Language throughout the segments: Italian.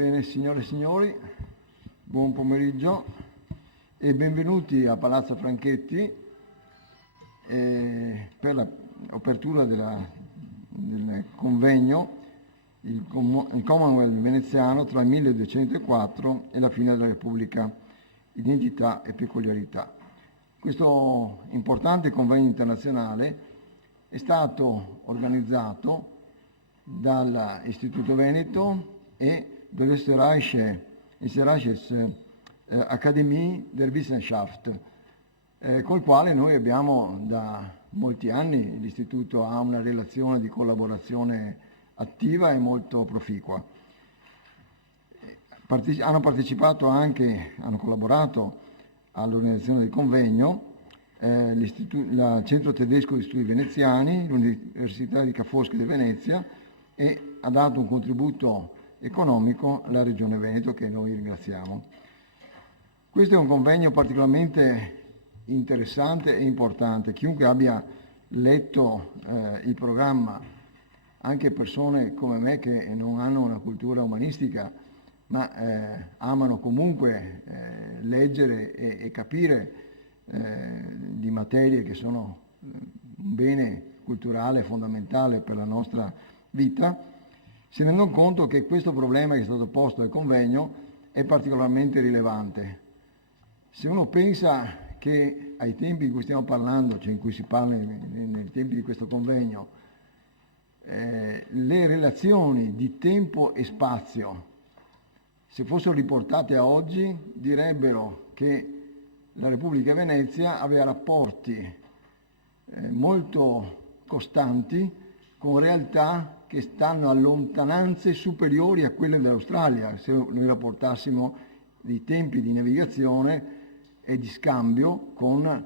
Bene, signore e signori, buon pomeriggio e benvenuti a Palazzo Franchetti per l'apertura del convegno il Commonwealth veneziano tra il 1204 e la fine della Repubblica, identità e peculiarità. Questo importante convegno internazionale è stato organizzato dall'Istituto Veneto e dall'Österreichische Akademie der Wissenschaft, col quale noi abbiamo da molti anni, l'istituto ha una relazione di collaborazione attiva e molto proficua. Hanno collaborato all'organizzazione del convegno il Centro Tedesco di Studi Veneziani, l'Università di Ca' Foscari di Venezia, e ha dato un contributo economico alla Regione Veneto, che noi ringraziamo. Questo è un convegno particolarmente interessante e importante. Chiunque abbia letto il programma, anche persone come me che non hanno una cultura umanistica, ma amano comunque leggere e capire di materie che sono un bene culturale fondamentale per la nostra vita, si rendono conto che questo problema che è stato posto al convegno è particolarmente rilevante. Se uno pensa che ai tempi di cui stiamo parlando, cioè in cui si parla nei tempi di questo convegno, le relazioni di tempo e spazio, se fossero riportate a oggi, direbbero che la Repubblica Venezia aveva rapporti molto costanti con realtà che stanno a lontananze superiori a quelle dell'Australia, se noi rapportassimo i tempi di navigazione e di scambio con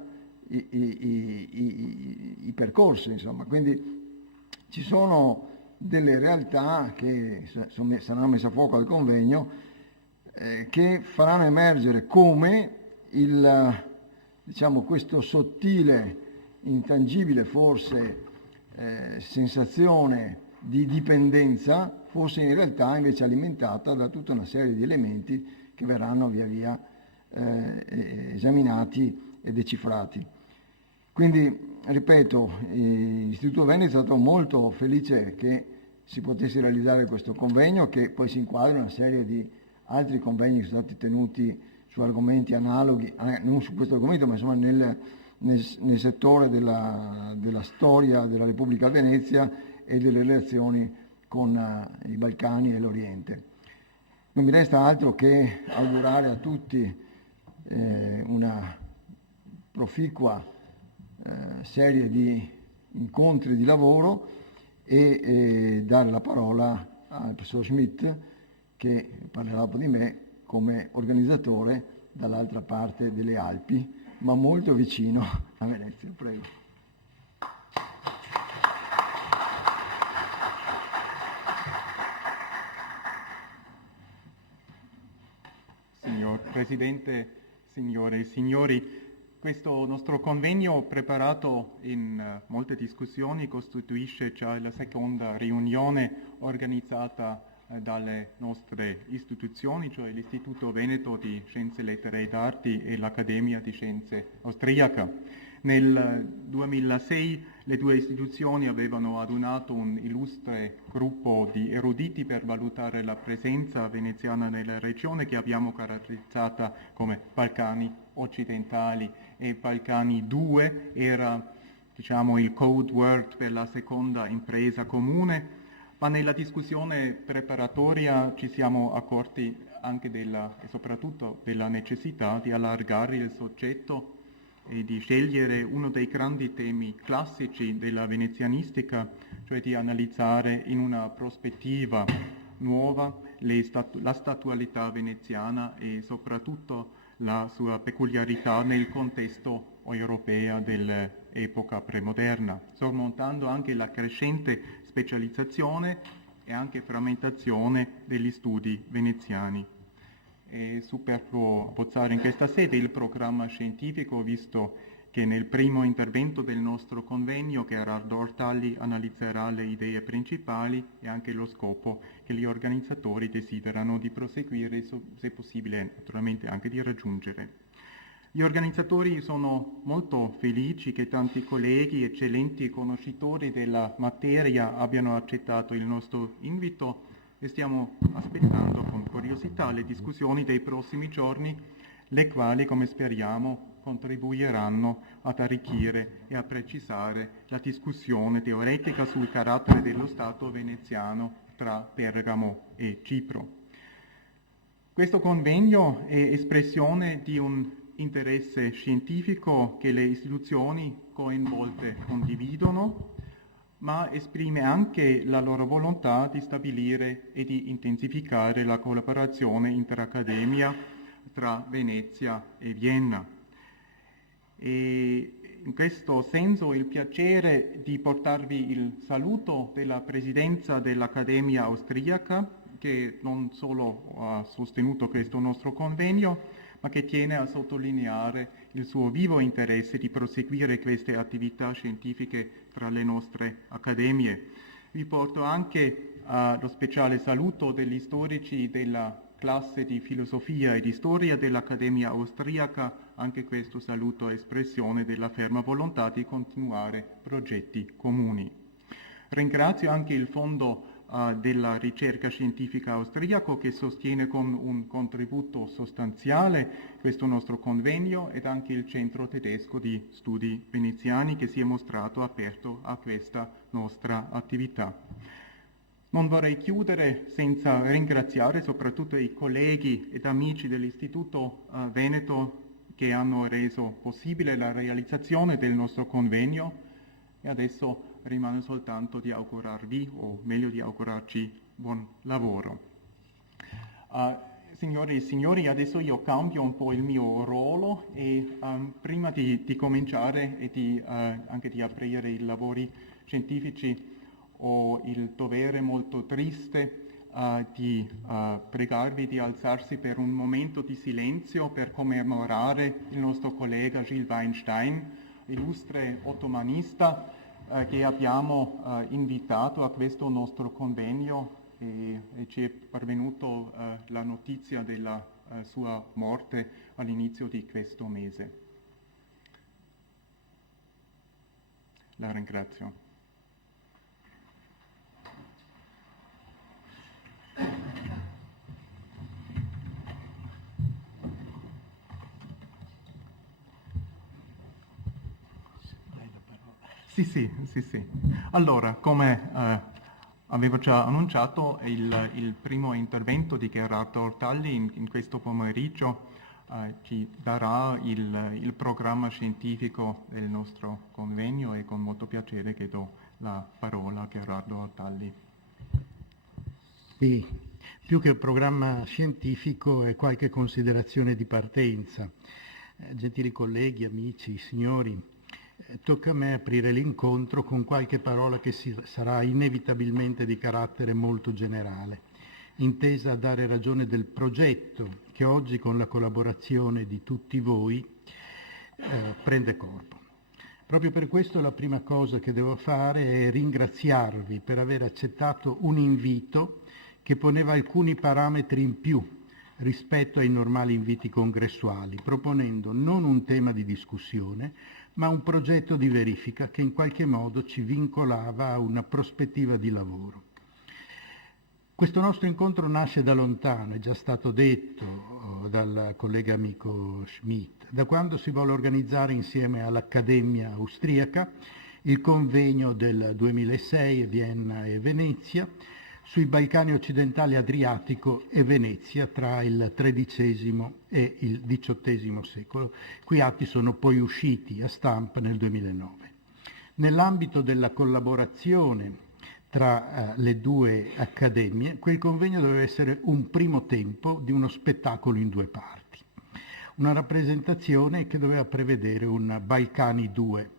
i percorsi, insomma. Quindi ci sono delle realtà che saranno messe a fuoco al convegno che faranno emergere come questo sottile, intangibile forse, sensazione di dipendenza fosse in realtà invece alimentata da tutta una serie di elementi che verranno via via esaminati e decifrati. Quindi, ripeto, l'Istituto Veneto è stato molto felice che si potesse realizzare questo convegno, che poi si inquadra in una serie di altri convegni che sono stati tenuti su argomenti analoghi, non su questo argomento, ma insomma nel settore della storia della Repubblica Venezia e delle relazioni con i Balcani e l'Oriente. Non mi resta altro che augurare a tutti una proficua serie di incontri di lavoro e dare la parola al professor Schmidt, che parlerà dopo di me come organizzatore dall'altra parte delle Alpi, ma molto vicino a Venezia. Prego. Signor Presidente, signore e signori, questo nostro convegno, preparato in molte discussioni, costituisce già la seconda riunione organizzata dalle nostre istituzioni, cioè l'Istituto Veneto di Scienze Letterarie ed Arti e l'Accademia di Scienze Austriaca. Nel 2006 le due istituzioni avevano adunato un illustre gruppo di eruditi per valutare la presenza veneziana nella regione, che abbiamo caratterizzata come Balcani occidentali, e Balcani 2 era, il code word per la seconda impresa comune, ma nella discussione preparatoria ci siamo accorti anche e soprattutto della necessità di allargare il soggetto e di scegliere uno dei grandi temi classici della venezianistica, cioè di analizzare in una prospettiva nuova la statualità veneziana e soprattutto la sua peculiarità nel contesto europeo dell'epoca premoderna, sormontando anche la crescente specializzazione e anche frammentazione degli studi veneziani. È superfluo abbozzare in questa sede il programma scientifico, visto che nel primo intervento del nostro convegno Gerardo Ortalli analizzerà le idee principali e anche lo scopo che gli organizzatori desiderano di proseguire, se possibile naturalmente anche di raggiungere. Gli organizzatori sono molto felici che tanti colleghi, eccellenti conoscitori della materia, abbiano accettato il nostro invito e stiamo aspettando con curiosità le discussioni dei prossimi giorni, le quali, come speriamo, contribuiranno ad arricchire e a precisare la discussione teoretica sul carattere dello Stato veneziano tra Bergamo e Cipro. Questo convegno è espressione di un interesse scientifico che le istituzioni coinvolte condividono, ma esprime anche la loro volontà di stabilire e di intensificare la collaborazione interaccademia tra Venezia e Vienna. E in questo senso ho il piacere di portarvi il saluto della Presidenza dell'Accademia Austriaca, che non solo ha sostenuto questo nostro convegno, ma che tiene a sottolineare il suo vivo interesse di proseguire queste attività scientifiche tra le nostre accademie. Vi porto anche lo speciale saluto degli storici della classe di filosofia e di storia dell'Accademia Austriaca, anche questo saluto è espressione della ferma volontà di continuare progetti comuni. Ringrazio anche il Fondo della ricerca scientifica austriaco che sostiene con un contributo sostanziale questo nostro convegno ed anche il Centro Tedesco di Studi Veneziani che si è mostrato aperto a questa nostra attività. Non vorrei chiudere senza ringraziare soprattutto i colleghi ed amici dell'Istituto Veneto che hanno reso possibile la realizzazione del nostro convegno e adesso rimane soltanto di augurarvi, o meglio di augurarci, buon lavoro. Signore e signori, adesso io cambio un po' il mio ruolo e prima di cominciare e anche di aprire i lavori scientifici ho il dovere molto triste di pregarvi di alzarsi per un momento di silenzio per commemorare il nostro collega Gilles Weinstein, illustre ottomanista, che abbiamo invitato a questo nostro convegno e ci è pervenuto la notizia della sua morte all'inizio di questo mese. La ringrazio. Sì. Allora, come avevo già annunciato, il primo intervento di Gerardo Ortalli in questo pomeriggio ci darà il programma scientifico del nostro convegno e con molto piacere che do la parola a Gerardo Ortalli. Sì, più che programma scientifico è qualche considerazione di partenza. Gentili colleghi, amici, signori, tocca a me aprire l'incontro con qualche parola che sarà inevitabilmente di carattere molto generale, intesa a dare ragione del progetto che oggi con la collaborazione di tutti voi prende corpo. Proprio per questo la prima cosa che devo fare è ringraziarvi per aver accettato un invito che poneva alcuni parametri in più rispetto ai normali inviti congressuali, proponendo non un tema di discussione, ma un progetto di verifica che in qualche modo ci vincolava a una prospettiva di lavoro. Questo nostro incontro nasce da lontano, è già stato detto dal collega amico Schmidt, da quando si vuole organizzare insieme all'Accademia Austriaca il convegno del 2006 Vienna e Venezia sui Balcani occidentali, Adriatico e Venezia tra il XIII e il XVIII secolo. Quei atti sono poi usciti a stampa nel 2009. Nell'ambito della collaborazione tra le due accademie, quel convegno doveva essere un primo tempo di uno spettacolo in due parti. Una rappresentazione che doveva prevedere un Balcani 2.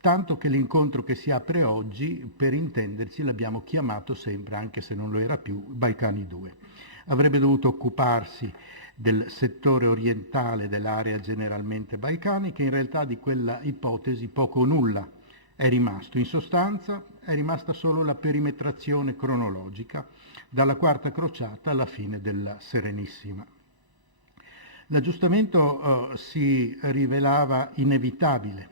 Tanto che l'incontro che si apre oggi, per intenderci, l'abbiamo chiamato sempre, anche se non lo era più, Balcani 2. Avrebbe dovuto occuparsi del settore orientale dell'area generalmente balcanica. In realtà di quella ipotesi poco o nulla è rimasto. In sostanza è rimasta solo la perimetrazione cronologica, dalla Quarta Crociata alla fine della Serenissima. L'aggiustamento si rivelava inevitabile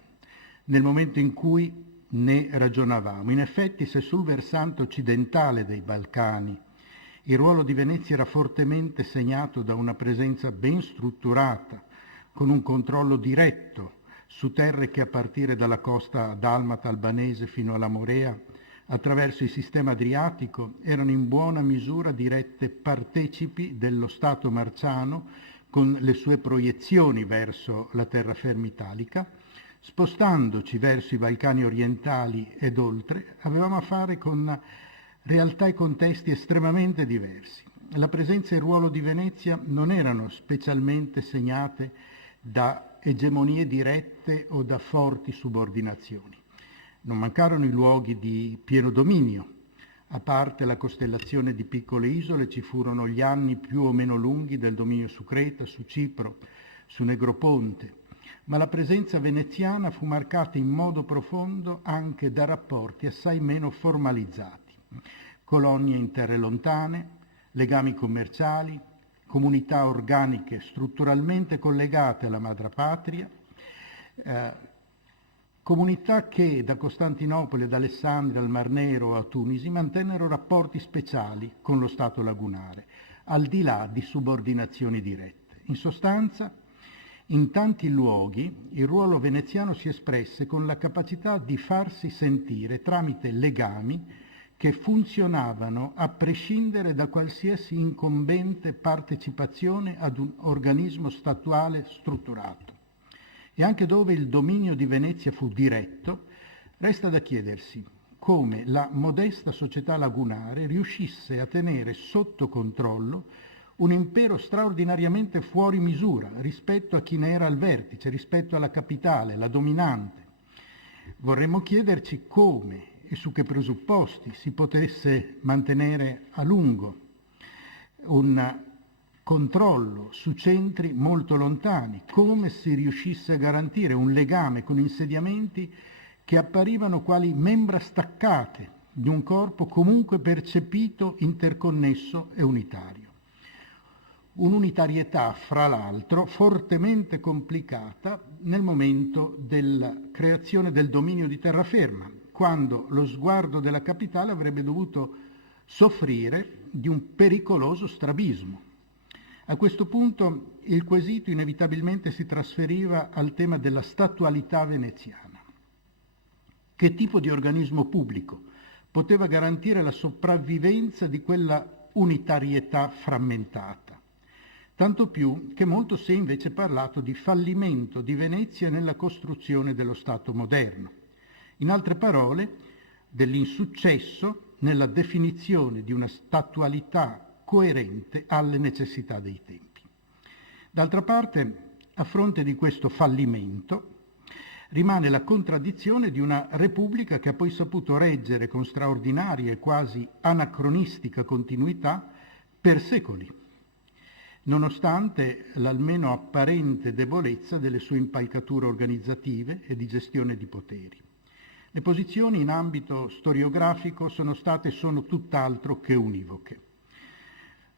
nel momento in cui ne ragionavamo. In effetti, se sul versante occidentale dei Balcani il ruolo di Venezia era fortemente segnato da una presenza ben strutturata, con un controllo diretto su terre che a partire dalla costa dalmata albanese fino alla Morea, attraverso il sistema adriatico, erano in buona misura dirette partecipi dello Stato marciano con le sue proiezioni verso la terraferma italica, spostandoci verso i Balcani orientali ed oltre, avevamo a fare con realtà e contesti estremamente diversi. La presenza e il ruolo di Venezia non erano specialmente segnate da egemonie dirette o da forti subordinazioni. Non mancarono i luoghi di pieno dominio. A parte la costellazione di piccole isole, ci furono gli anni più o meno lunghi del dominio su Creta, su Cipro, su Negroponte, ma la presenza veneziana fu marcata in modo profondo anche da rapporti assai meno formalizzati. Colonie in terre lontane, legami commerciali, comunità organiche strutturalmente collegate alla madrepatria, comunità che da Costantinopoli ad Alessandria, al Mar Nero a Tunisi mantennero rapporti speciali con lo Stato lagunare, al di là di subordinazioni dirette. In sostanza, in tanti luoghi il ruolo veneziano si espresse con la capacità di farsi sentire tramite legami che funzionavano a prescindere da qualsiasi incombente partecipazione ad un organismo statuale strutturato. E anche dove il dominio di Venezia fu diretto, resta da chiedersi come la modesta società lagunare riuscisse a tenere sotto controllo un impero straordinariamente fuori misura rispetto a chi ne era al vertice, rispetto alla capitale, la dominante. Vorremmo chiederci come e su che presupposti si potesse mantenere a lungo un controllo su centri molto lontani, come si riuscisse a garantire un legame con insediamenti che apparivano quali membra staccate di un corpo comunque percepito interconnesso e unitario. Un'unitarietà, fra l'altro, fortemente complicata nel momento della creazione del dominio di terraferma, quando lo sguardo della capitale avrebbe dovuto soffrire di un pericoloso strabismo. A questo punto il quesito inevitabilmente si trasferiva al tema della statualità veneziana. Che tipo di organismo pubblico poteva garantire la sopravvivenza di quella unitarietà frammentata? Tanto più che molto si è invece parlato di fallimento di Venezia nella costruzione dello Stato moderno. In altre parole, dell'insuccesso nella definizione di una statualità coerente alle necessità dei tempi. D'altra parte, a fronte di questo fallimento, rimane la contraddizione di una Repubblica che ha poi saputo reggere con straordinaria e quasi anacronistica continuità per secoli, nonostante l'almeno apparente debolezza delle sue impalcature organizzative e di gestione di poteri. Le posizioni in ambito storiografico sono state e sono tutt'altro che univoche.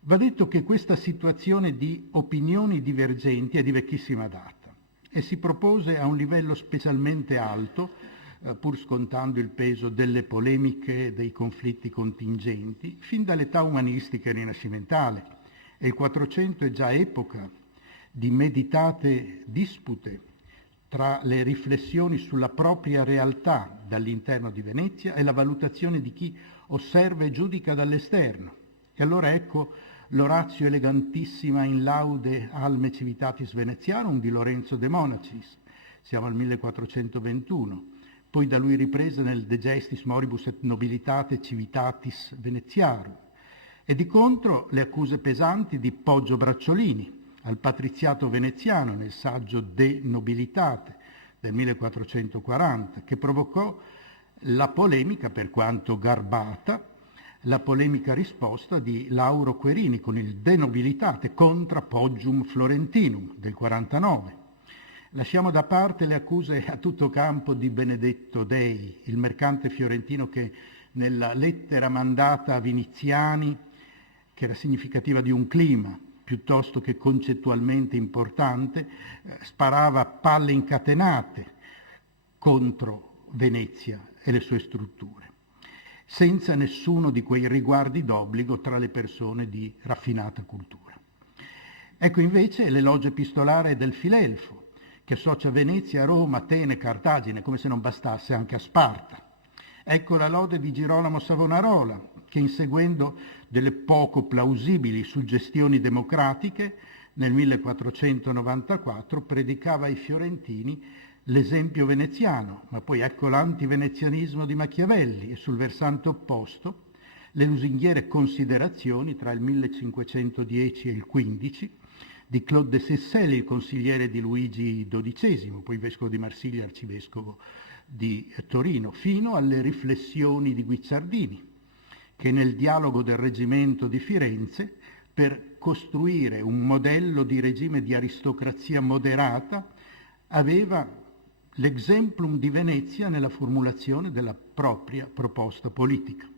Va detto che questa situazione di opinioni divergenti è di vecchissima data e si propose a un livello specialmente alto, pur scontando il peso delle polemiche e dei conflitti contingenti, fin dall'età umanistica e rinascimentale. E il Quattrocento è già epoca di meditate dispute tra le riflessioni sulla propria realtà dall'interno di Venezia e la valutazione di chi osserva e giudica dall'esterno. E allora ecco l'Orazio elegantissima in laude alme civitatis Venezianum di Lorenzo de Monacis, siamo al 1421, poi da lui ripresa nel De Gestis Moribus et Nobilitate Civitatis Veneziarum, e di contro le accuse pesanti di Poggio Bracciolini al patriziato veneziano nel saggio De Nobilitate del 1440, che provocò la polemica, per quanto garbata, la polemica risposta di Lauro Querini con il De Nobilitate contra Poggium Florentinum del 49. Lasciamo da parte le accuse a tutto campo di Benedetto Dei, il mercante fiorentino che nella lettera mandata a Viniziani, che era significativa di un clima piuttosto che concettualmente importante, sparava palle incatenate contro Venezia e le sue strutture, senza nessuno di quei riguardi d'obbligo tra le persone di raffinata cultura. Ecco invece l'elogio epistolare del Filelfo, che associa Venezia a Roma, Atene, Cartagine, come se non bastasse anche a Sparta. Ecco la lode di Girolamo Savonarola, che inseguendo delle poco plausibili suggestioni democratiche, nel 1494 predicava ai fiorentini l'esempio veneziano, ma poi ecco l'antivenezianismo di Machiavelli e sul versante opposto le lusinghiere considerazioni tra il 1510 e il 15 di Claude de Seyssel, il consigliere di Luigi XII, poi vescovo di Marsiglia, arcivescovo di Torino, fino alle riflessioni di Guicciardini, che nel dialogo del reggimento di Firenze, per costruire un modello di regime di aristocrazia moderata, aveva l'exemplum di Venezia nella formulazione della propria proposta politica.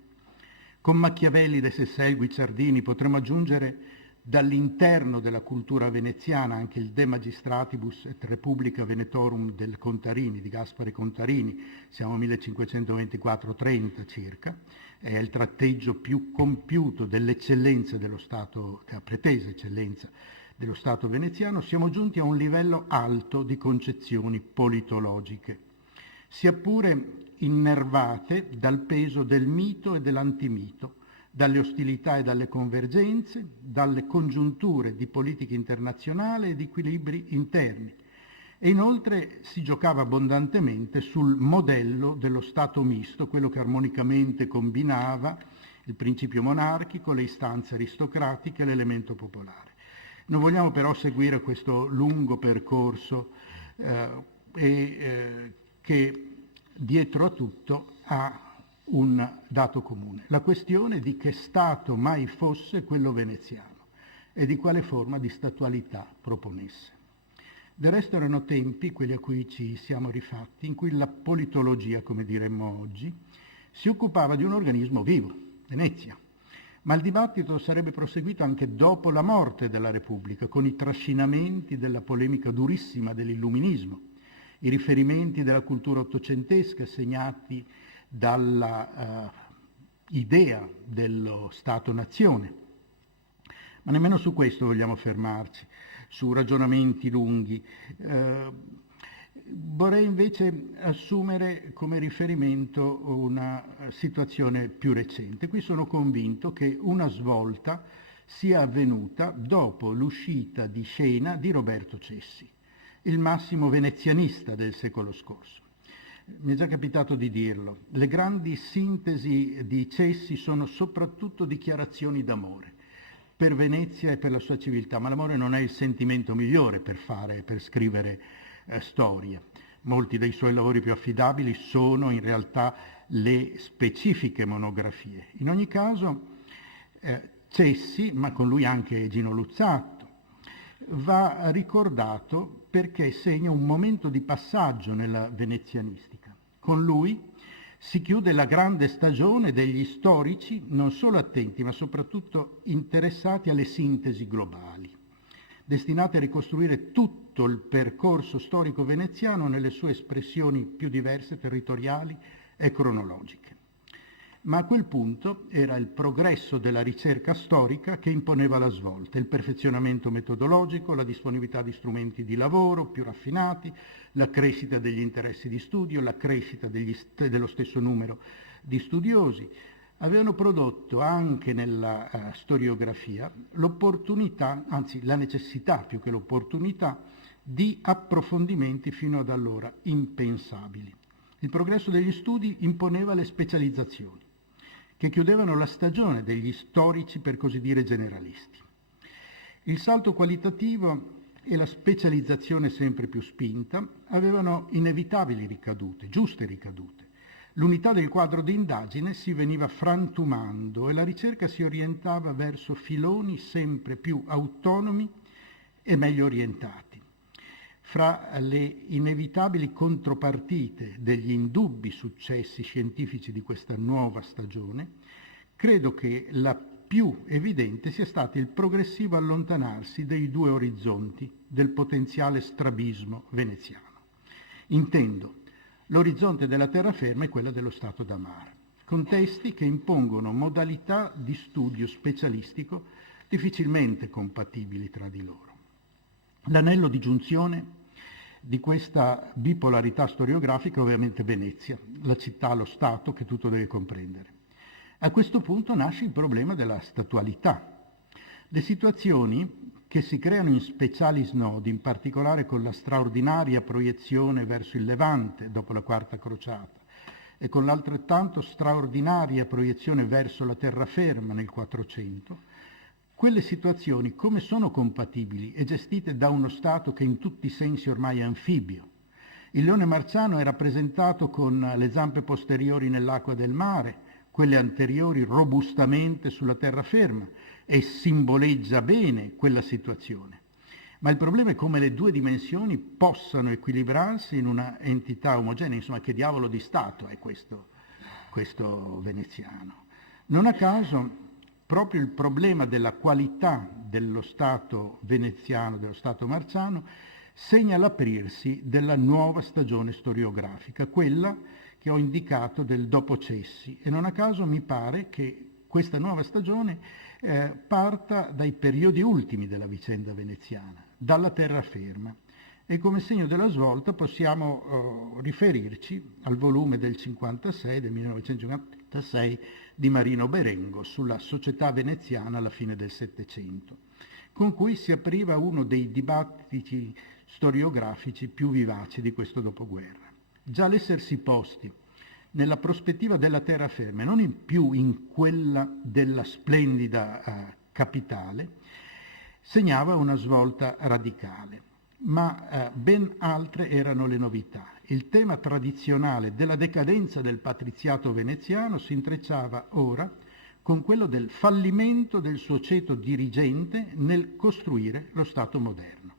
Con Machiavelli, De Seyssel, Guicciardini potremmo aggiungere dall'interno della cultura veneziana anche il De Magistratibus et Republica Venetorum del Contarini, di Gaspare Contarini, siamo 1524-30 circa, è il tratteggio più compiuto dell'eccellenza dello Stato, che ha pretesa eccellenza dello Stato veneziano. Siamo giunti a un livello alto di concezioni politologiche, sia pure innervate dal peso del mito e dell'antimito, dalle ostilità e dalle convergenze, dalle congiunture di politica internazionale e di equilibri interni. E inoltre si giocava abbondantemente sul modello dello Stato misto, quello che armonicamente combinava il principio monarchico, le istanze aristocratiche e l'elemento popolare. Non vogliamo però seguire questo lungo percorso che dietro a tutto ha un dato comune, la questione di che Stato mai fosse quello veneziano e di quale forma di statualità proponesse. Del resto erano tempi, quelli a cui ci siamo rifatti, in cui la politologia, come diremmo oggi, si occupava di un organismo vivo, Venezia, ma il dibattito sarebbe proseguito anche dopo la morte della Repubblica, con i trascinamenti della polemica durissima dell'illuminismo, i riferimenti della cultura ottocentesca segnati dalla idea dello Stato-nazione. Ma nemmeno su questo vogliamo fermarci, su ragionamenti lunghi. Vorrei invece assumere come riferimento una situazione più recente. Qui sono convinto che una svolta sia avvenuta dopo l'uscita di scena di Roberto Cessi, il massimo venezianista del secolo scorso. Mi è già capitato di dirlo, le grandi sintesi di Cessi sono soprattutto dichiarazioni d'amore per Venezia e per la sua civiltà, ma l'amore non è il sentimento migliore per scrivere storia. Molti dei suoi lavori più affidabili sono in realtà le specifiche monografie. In ogni caso Cessi, ma con lui anche Gino Luzzatto, va ricordato perché segna un momento di passaggio nella venezianistica. Con lui si chiude la grande stagione degli storici non solo attenti ma soprattutto interessati alle sintesi globali, destinate a ricostruire tutto il percorso storico veneziano nelle sue espressioni più diverse, territoriali e cronologiche. Ma a quel punto era il progresso della ricerca storica che imponeva la svolta, il perfezionamento metodologico, la disponibilità di strumenti di lavoro più raffinati, la crescita degli interessi di studio, la crescita dello stesso numero di studiosi, avevano prodotto anche nella storiografia l'opportunità, anzi la necessità più che l'opportunità, di approfondimenti fino ad allora impensabili. Il progresso degli studi imponeva le specializzazioni, che chiudevano la stagione degli storici per così dire generalisti. Il salto qualitativo e la specializzazione sempre più spinta avevano inevitabili ricadute, giuste ricadute. l'unità del quadro di indagine si veniva frantumando e la ricerca si orientava verso filoni sempre più autonomi e meglio orientati. Fra le inevitabili contropartite degli indubbi successi scientifici di questa nuova stagione, credo che la più evidente sia stato il progressivo allontanarsi dei due orizzonti del potenziale strabismo veneziano. Intendo l'orizzonte della terraferma e quella dello Stato da mare, contesti che impongono modalità di studio specialistico difficilmente compatibili tra di loro. L'anello di giunzione di questa bipolarità storiografica è ovviamente Venezia, la città, lo Stato che tutto deve comprendere. A questo punto nasce il problema della statualità. Le situazioni che si creano in speciali snodi, in particolare con la straordinaria proiezione verso il Levante dopo la Quarta Crociata e con l'altrettanto straordinaria proiezione verso la terraferma nel 400, quelle situazioni come sono compatibili e gestite da uno Stato che in tutti i sensi ormai è anfibio? Il leone marciano è rappresentato con le zampe posteriori nell'acqua del mare, quelle anteriori robustamente sulla terraferma e simboleggia bene quella situazione. Ma il problema è come le due dimensioni possano equilibrarsi in una entità omogenea, insomma che diavolo di Stato è questo veneziano. Non a caso proprio il problema della qualità dello Stato veneziano, dello Stato marciano, segna l'aprirsi della nuova stagione storiografica, quella che ho indicato del dopo Cessi, e non a caso mi pare che questa nuova stagione parta dai periodi ultimi della vicenda veneziana, dalla terraferma, e come segno della svolta possiamo riferirci al volume del 1956 di Marino Berengo sulla società veneziana alla fine del Settecento, con cui si apriva uno dei dibattiti storiografici più vivaci di questo dopoguerra. Già l'essersi posti nella prospettiva della terraferma, non più in quella della splendida capitale, segnava una svolta radicale, ma ben altre erano le novità. Il tema tradizionale della decadenza del patriziato veneziano si intrecciava ora con quello del fallimento del suo ceto dirigente nel costruire lo Stato moderno.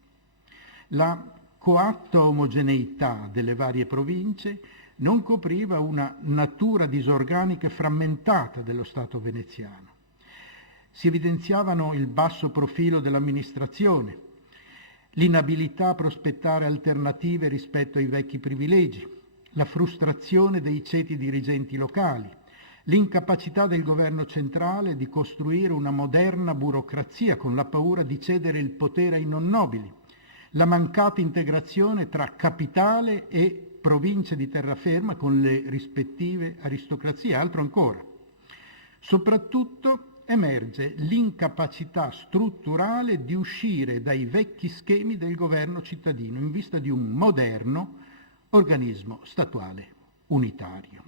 La coatta omogeneità delle varie province non copriva una natura disorganica e frammentata dello Stato veneziano. Si evidenziavano il basso profilo dell'amministrazione, l'inabilità a prospettare alternative rispetto ai vecchi privilegi, la frustrazione dei ceti dirigenti locali, l'incapacità del governo centrale di costruire una moderna burocrazia con la paura di cedere il potere ai non nobili, la mancata integrazione tra capitale e province di terraferma con le rispettive aristocrazie, altro ancora. Soprattutto emerge l'incapacità strutturale di uscire dai vecchi schemi del governo cittadino in vista di un moderno organismo statuale unitario.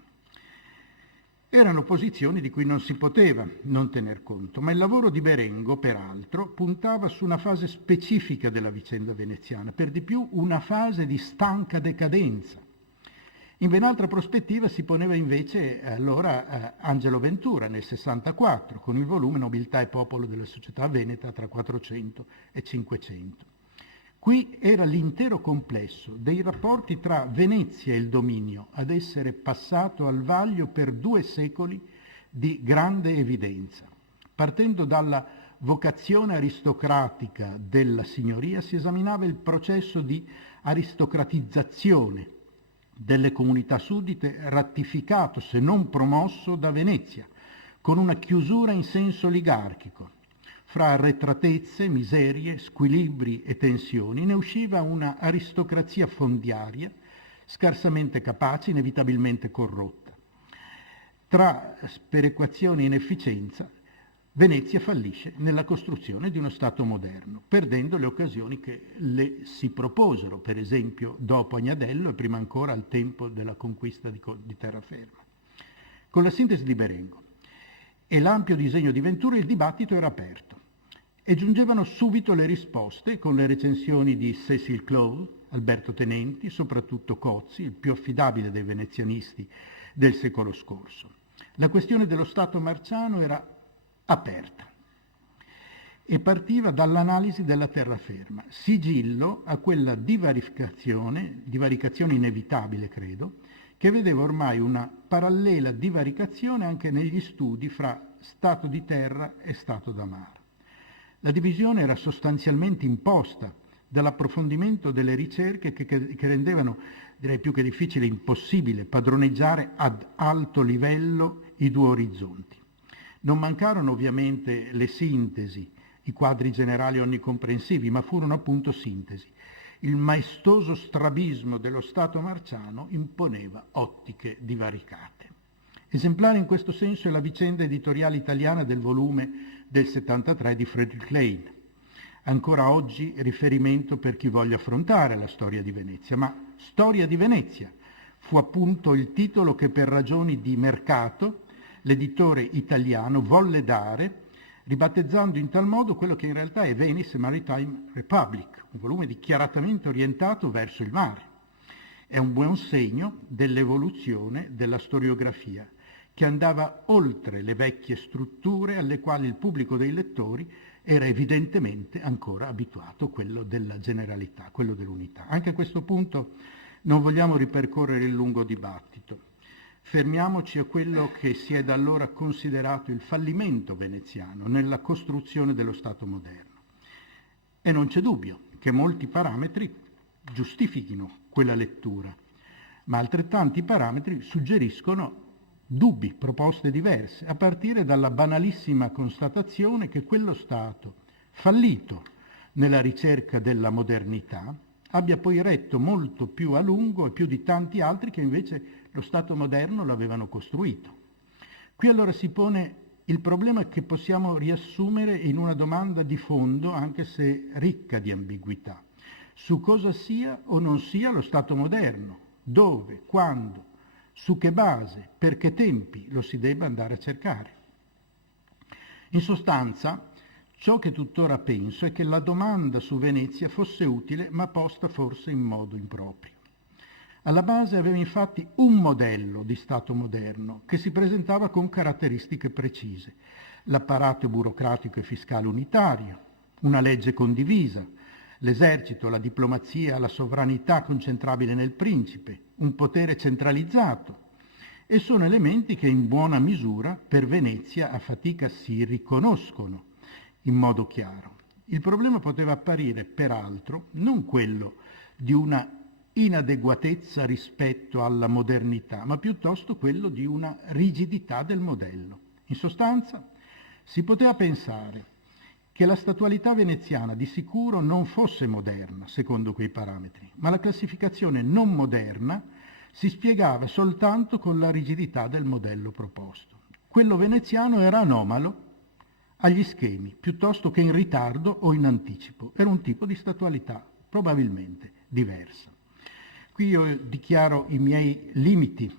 Erano posizioni di cui non si poteva non tener conto, ma il lavoro di Berengo, peraltro, puntava su una fase specifica della vicenda veneziana, per di più una fase di stanca decadenza. In ben altra prospettiva si poneva invece allora Angelo Ventura nel 64, con il volume Nobiltà e popolo della società veneta tra 400 e 500. Qui era l'intero complesso dei rapporti tra Venezia e il dominio ad essere passato al vaglio per 2 secoli di grande evidenza. Partendo dalla vocazione aristocratica della signoria si esaminava il processo di aristocratizzazione delle comunità suddite ratificato, se non promosso, da Venezia, con una chiusura in senso oligarchico. Fra arretratezze, miserie, squilibri e tensioni ne usciva una aristocrazia fondiaria, scarsamente capace, inevitabilmente corrotta. Tra sperequazione e inefficienza, Venezia fallisce nella costruzione di uno Stato moderno, perdendo le occasioni che le si proposero, per esempio dopo Agnadello e prima ancora al tempo della conquista di terraferma. Con la sintesi di Berengo e l'ampio disegno di Ventura il dibattito era aperto e giungevano subito le risposte con le recensioni di Cecil Clow, Alberto Tenenti, soprattutto Cozzi, il più affidabile dei venezianisti del secolo scorso. La questione dello Stato marciano era aperta e partiva dall'analisi della terraferma, sigillo a quella divaricazione inevitabile, credo, che vedeva ormai una parallela divaricazione anche negli studi fra stato di terra e stato da mare. La divisione era sostanzialmente imposta dall'approfondimento delle ricerche che rendevano, direi più che difficile, impossibile padroneggiare ad alto livello i due orizzonti. Non mancarono ovviamente le sintesi, i quadri generali onnicomprensivi, ma furono appunto sintesi. Il maestoso strabismo dello Stato marciano imponeva ottiche divaricate. Esemplare in questo senso è la vicenda editoriale italiana del volume del 73 di Friedrich Lane, ancora oggi riferimento per chi voglia affrontare la storia di Venezia, ma Storia di Venezia fu appunto il titolo che per ragioni di mercato l'editore italiano volle dare, ribattezzando in tal modo quello che in realtà è Venice Maritime Republic, un volume dichiaratamente orientato verso il mare. È un buon segno dell'evoluzione della storiografia, che andava oltre le vecchie strutture alle quali il pubblico dei lettori era evidentemente ancora abituato, quello della generalità, quello dell'unità. Anche a questo punto non vogliamo ripercorrere il lungo dibattito. Fermiamoci a quello che si è da allora considerato il fallimento veneziano nella costruzione dello Stato moderno. E non c'è dubbio che molti parametri giustifichino quella lettura, ma altrettanti parametri suggeriscono dubbi, proposte diverse, a partire dalla banalissima constatazione che quello Stato, fallito nella ricerca della modernità, abbia poi retto molto più a lungo e più di tanti altri che invece lo Stato moderno l'avevano costruito. Qui allora si pone il problema che possiamo riassumere in una domanda di fondo, anche se ricca di ambiguità, su cosa sia o non sia lo Stato moderno, dove, quando, su che base, per che tempi lo si debba andare a cercare. In sostanza, ciò che tuttora penso è che la domanda su Venezia fosse utile, ma posta forse in modo improprio. Alla base aveva infatti un modello di Stato moderno che si presentava con caratteristiche precise: l'apparato burocratico e fiscale unitario, una legge condivisa, l'esercito, la diplomazia, la sovranità concentrabile nel principe, un potere centralizzato, e sono elementi che in buona misura per Venezia a fatica si riconoscono in modo chiaro. Il problema poteva apparire, peraltro, non quello di una inadeguatezza rispetto alla modernità, ma piuttosto quello di una rigidità del modello. In sostanza, si poteva pensare che la statualità veneziana di sicuro non fosse moderna, secondo quei parametri, ma la classificazione non moderna si spiegava soltanto con la rigidità del modello proposto. Quello veneziano era anomalo agli schemi, piuttosto che in ritardo o in anticipo. Era un tipo di statualità probabilmente diversa. Qui io dichiaro i miei limiti,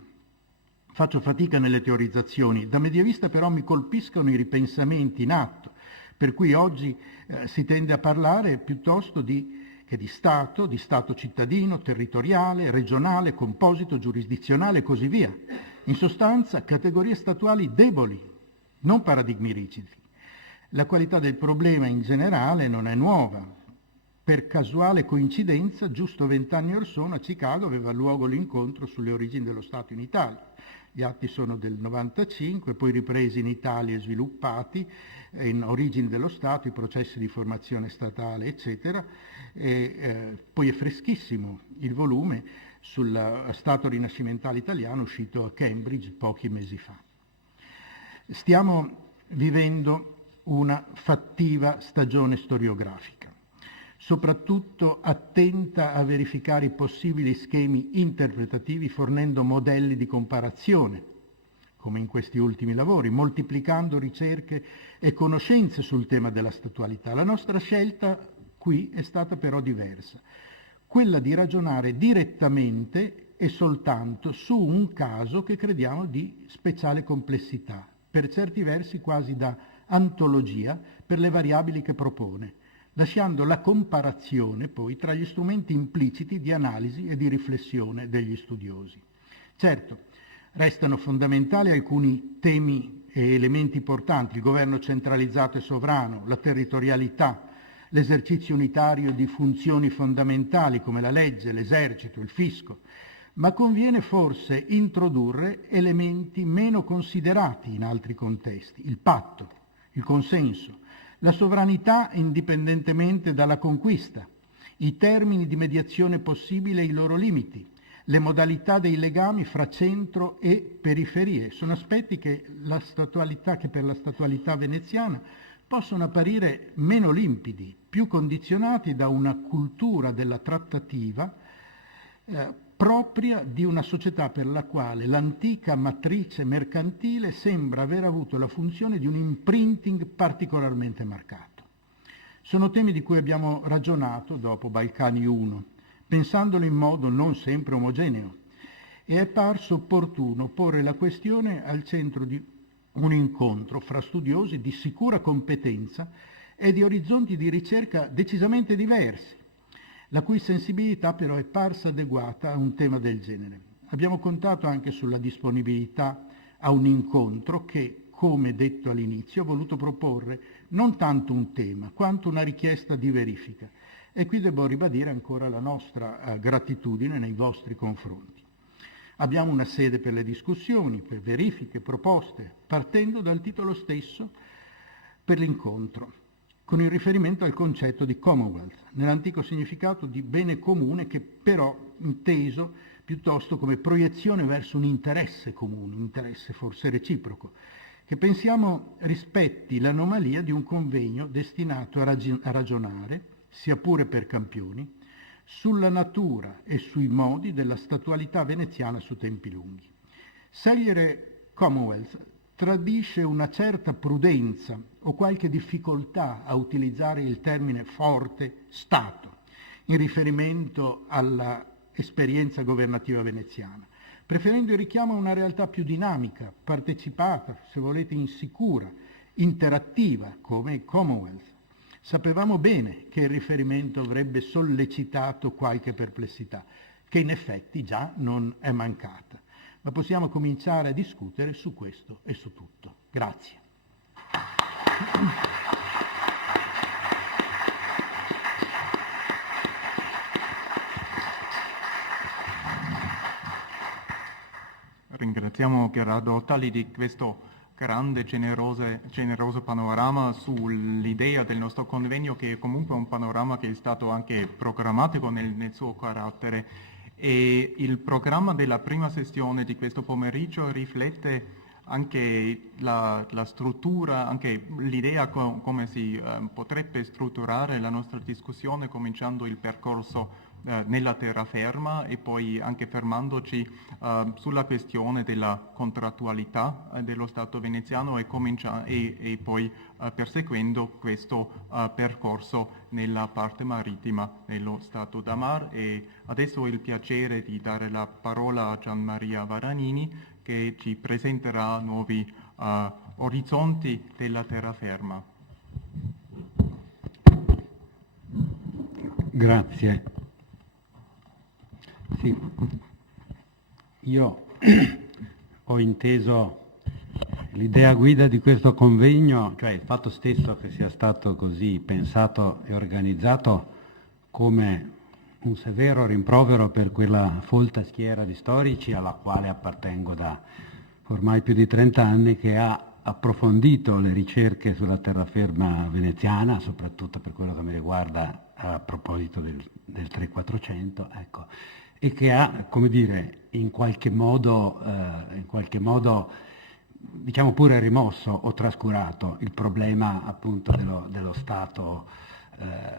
faccio fatica nelle teorizzazioni. Da medievista però mi colpiscono i ripensamenti in atto, per cui oggi si tende a parlare piuttosto che di Stato cittadino, territoriale, regionale, composito, giurisdizionale e così via. In sostanza, categorie statuali deboli, non paradigmi rigidi. La qualità del problema in generale non è nuova. Per casuale coincidenza, giusto 20 anni or sono, a Chicago aveva luogo l'incontro sulle origini dello Stato in Italia. Gli atti sono del 95, poi ripresi in Italia e sviluppati in origini dello Stato, i processi di formazione statale, eccetera. Poi è freschissimo il volume sul Stato rinascimentale italiano uscito a Cambridge pochi mesi fa. Stiamo vivendo una fattiva stagione storiografica, soprattutto attenta a verificare i possibili schemi interpretativi fornendo modelli di comparazione, come in questi ultimi lavori, moltiplicando ricerche e conoscenze sul tema della statualità. La nostra scelta qui è stata però diversa, quella di ragionare direttamente e soltanto su un caso che crediamo di speciale complessità, per certi versi quasi da antologia per le variabili che propone, lasciando la comparazione poi tra gli strumenti impliciti di analisi e di riflessione degli studiosi. Certo, Restano fondamentali alcuni temi e elementi portanti: il governo centralizzato e sovrano, la territorialità, l'esercizio unitario di funzioni fondamentali come la legge, l'esercito, il fisco, ma conviene forse introdurre elementi meno considerati in altri contesti: il patto, il consenso, la sovranità indipendentemente dalla conquista, i termini di mediazione possibile e i loro limiti, le modalità dei legami fra centro e periferie. Sono aspetti che per la statualità veneziana possono apparire meno limpidi, più condizionati da una cultura della trattativa propria di una società per la quale l'antica matrice mercantile sembra aver avuto la funzione di un imprinting particolarmente marcato. Sono temi di cui abbiamo ragionato dopo Balcani I, pensandolo in modo non sempre omogeneo, e è parso opportuno porre la questione al centro di un incontro fra studiosi di sicura competenza e di orizzonti di ricerca decisamente diversi, la cui sensibilità però è parsa adeguata a un tema del genere. Abbiamo contato anche sulla disponibilità a un incontro che, come detto all'inizio, ha voluto proporre non tanto un tema, quanto una richiesta di verifica. E qui devo ribadire ancora la nostra gratitudine nei vostri confronti. Abbiamo una sede per le discussioni, per verifiche, proposte, partendo dal titolo stesso per l'incontro, con il riferimento al concetto di Commonwealth, nell'antico significato di bene comune, che però inteso piuttosto come proiezione verso un interesse comune, un interesse forse reciproco, che pensiamo rispetti l'anomalia di un convegno destinato a ragionare, sia pure per campioni, sulla natura e sui modi della statualità veneziana su tempi lunghi. Scegliere Commonwealth tradisce una certa prudenza o qualche difficoltà a utilizzare il termine forte Stato in riferimento alla esperienza governativa veneziana, preferendo il richiamo a una realtà più dinamica, partecipata, se volete insicura, interattiva, come il Commonwealth. Sapevamo bene che il riferimento avrebbe sollecitato qualche perplessità, che in effetti già non è mancata, ma possiamo cominciare a discutere su questo e su tutto. Grazie. Ringraziamo Gerardo Ottali di questo grande, generoso panorama sull'idea del nostro convegno, che è comunque un panorama che è stato anche programmatico nel suo carattere. E il programma della prima sessione di questo pomeriggio riflette anche la struttura, anche l'idea come si potrebbe strutturare la nostra discussione, cominciando il percorso nella terraferma e poi anche fermandoci sulla questione della contrattualità dello Stato veneziano e poi perseguendo questo percorso nella parte marittima dello Stato d'Amar. E adesso ho il piacere di dare la parola a Gianmaria Varanini, che ci presenterà nuovi orizzonti della terraferma. Grazie. Sì, io ho inteso l'idea guida di questo convegno, cioè il fatto stesso che sia stato così pensato e organizzato, come un severo rimprovero per quella folta schiera di storici alla quale appartengo da ormai più di 30 anni, che ha approfondito le ricerche sulla terraferma veneziana, soprattutto per quello che mi riguarda a proposito del 3400, ecco, e che ha, come dire, in qualche modo diciamo pure rimosso o trascurato il problema appunto dello Stato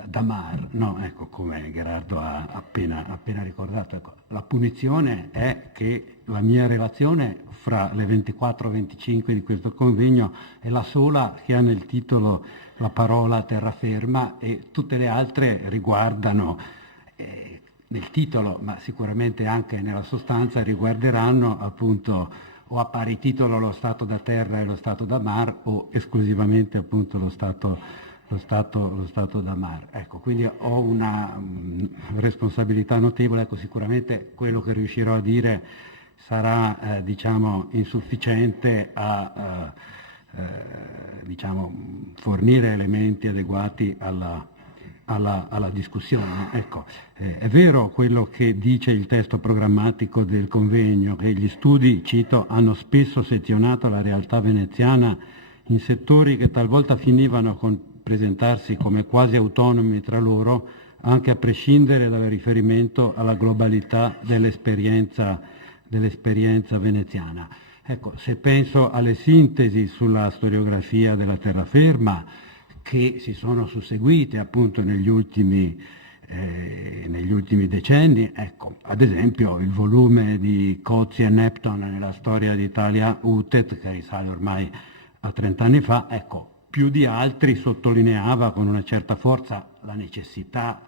d'Amar, no? Ecco, come Gerardo ha appena ricordato. Ecco, la punizione è che la mia relazione fra le 24-25 di questo convegno è la sola che ha nel titolo la parola terraferma, e tutte le altre riguardano nel titolo, ma sicuramente anche nella sostanza, riguarderanno appunto o a pari titolo lo Stato da terra e lo Stato da mar, o esclusivamente appunto lo Stato da mar. Ecco, quindi ho una responsabilità notevole. Ecco, sicuramente quello che riuscirò a dire sarà diciamo, insufficiente a diciamo, fornire elementi adeguati alla discussione. Ecco, è vero quello che dice il testo programmatico del convegno, che gli studi, cito, hanno spesso sezionato la realtà veneziana in settori che talvolta finivano con presentarsi come quasi autonomi tra loro, anche a prescindere dal riferimento alla globalità dell'esperienza veneziana. Ecco, se penso alle sintesi sulla storiografia della terraferma che si sono susseguite appunto negli ultimi decenni, ecco, ad esempio il volume di Cozzi e Nepton nella storia d'Italia UTET, che risale ormai a 30 anni fa, ecco, più di altri sottolineava con una certa forza la necessità,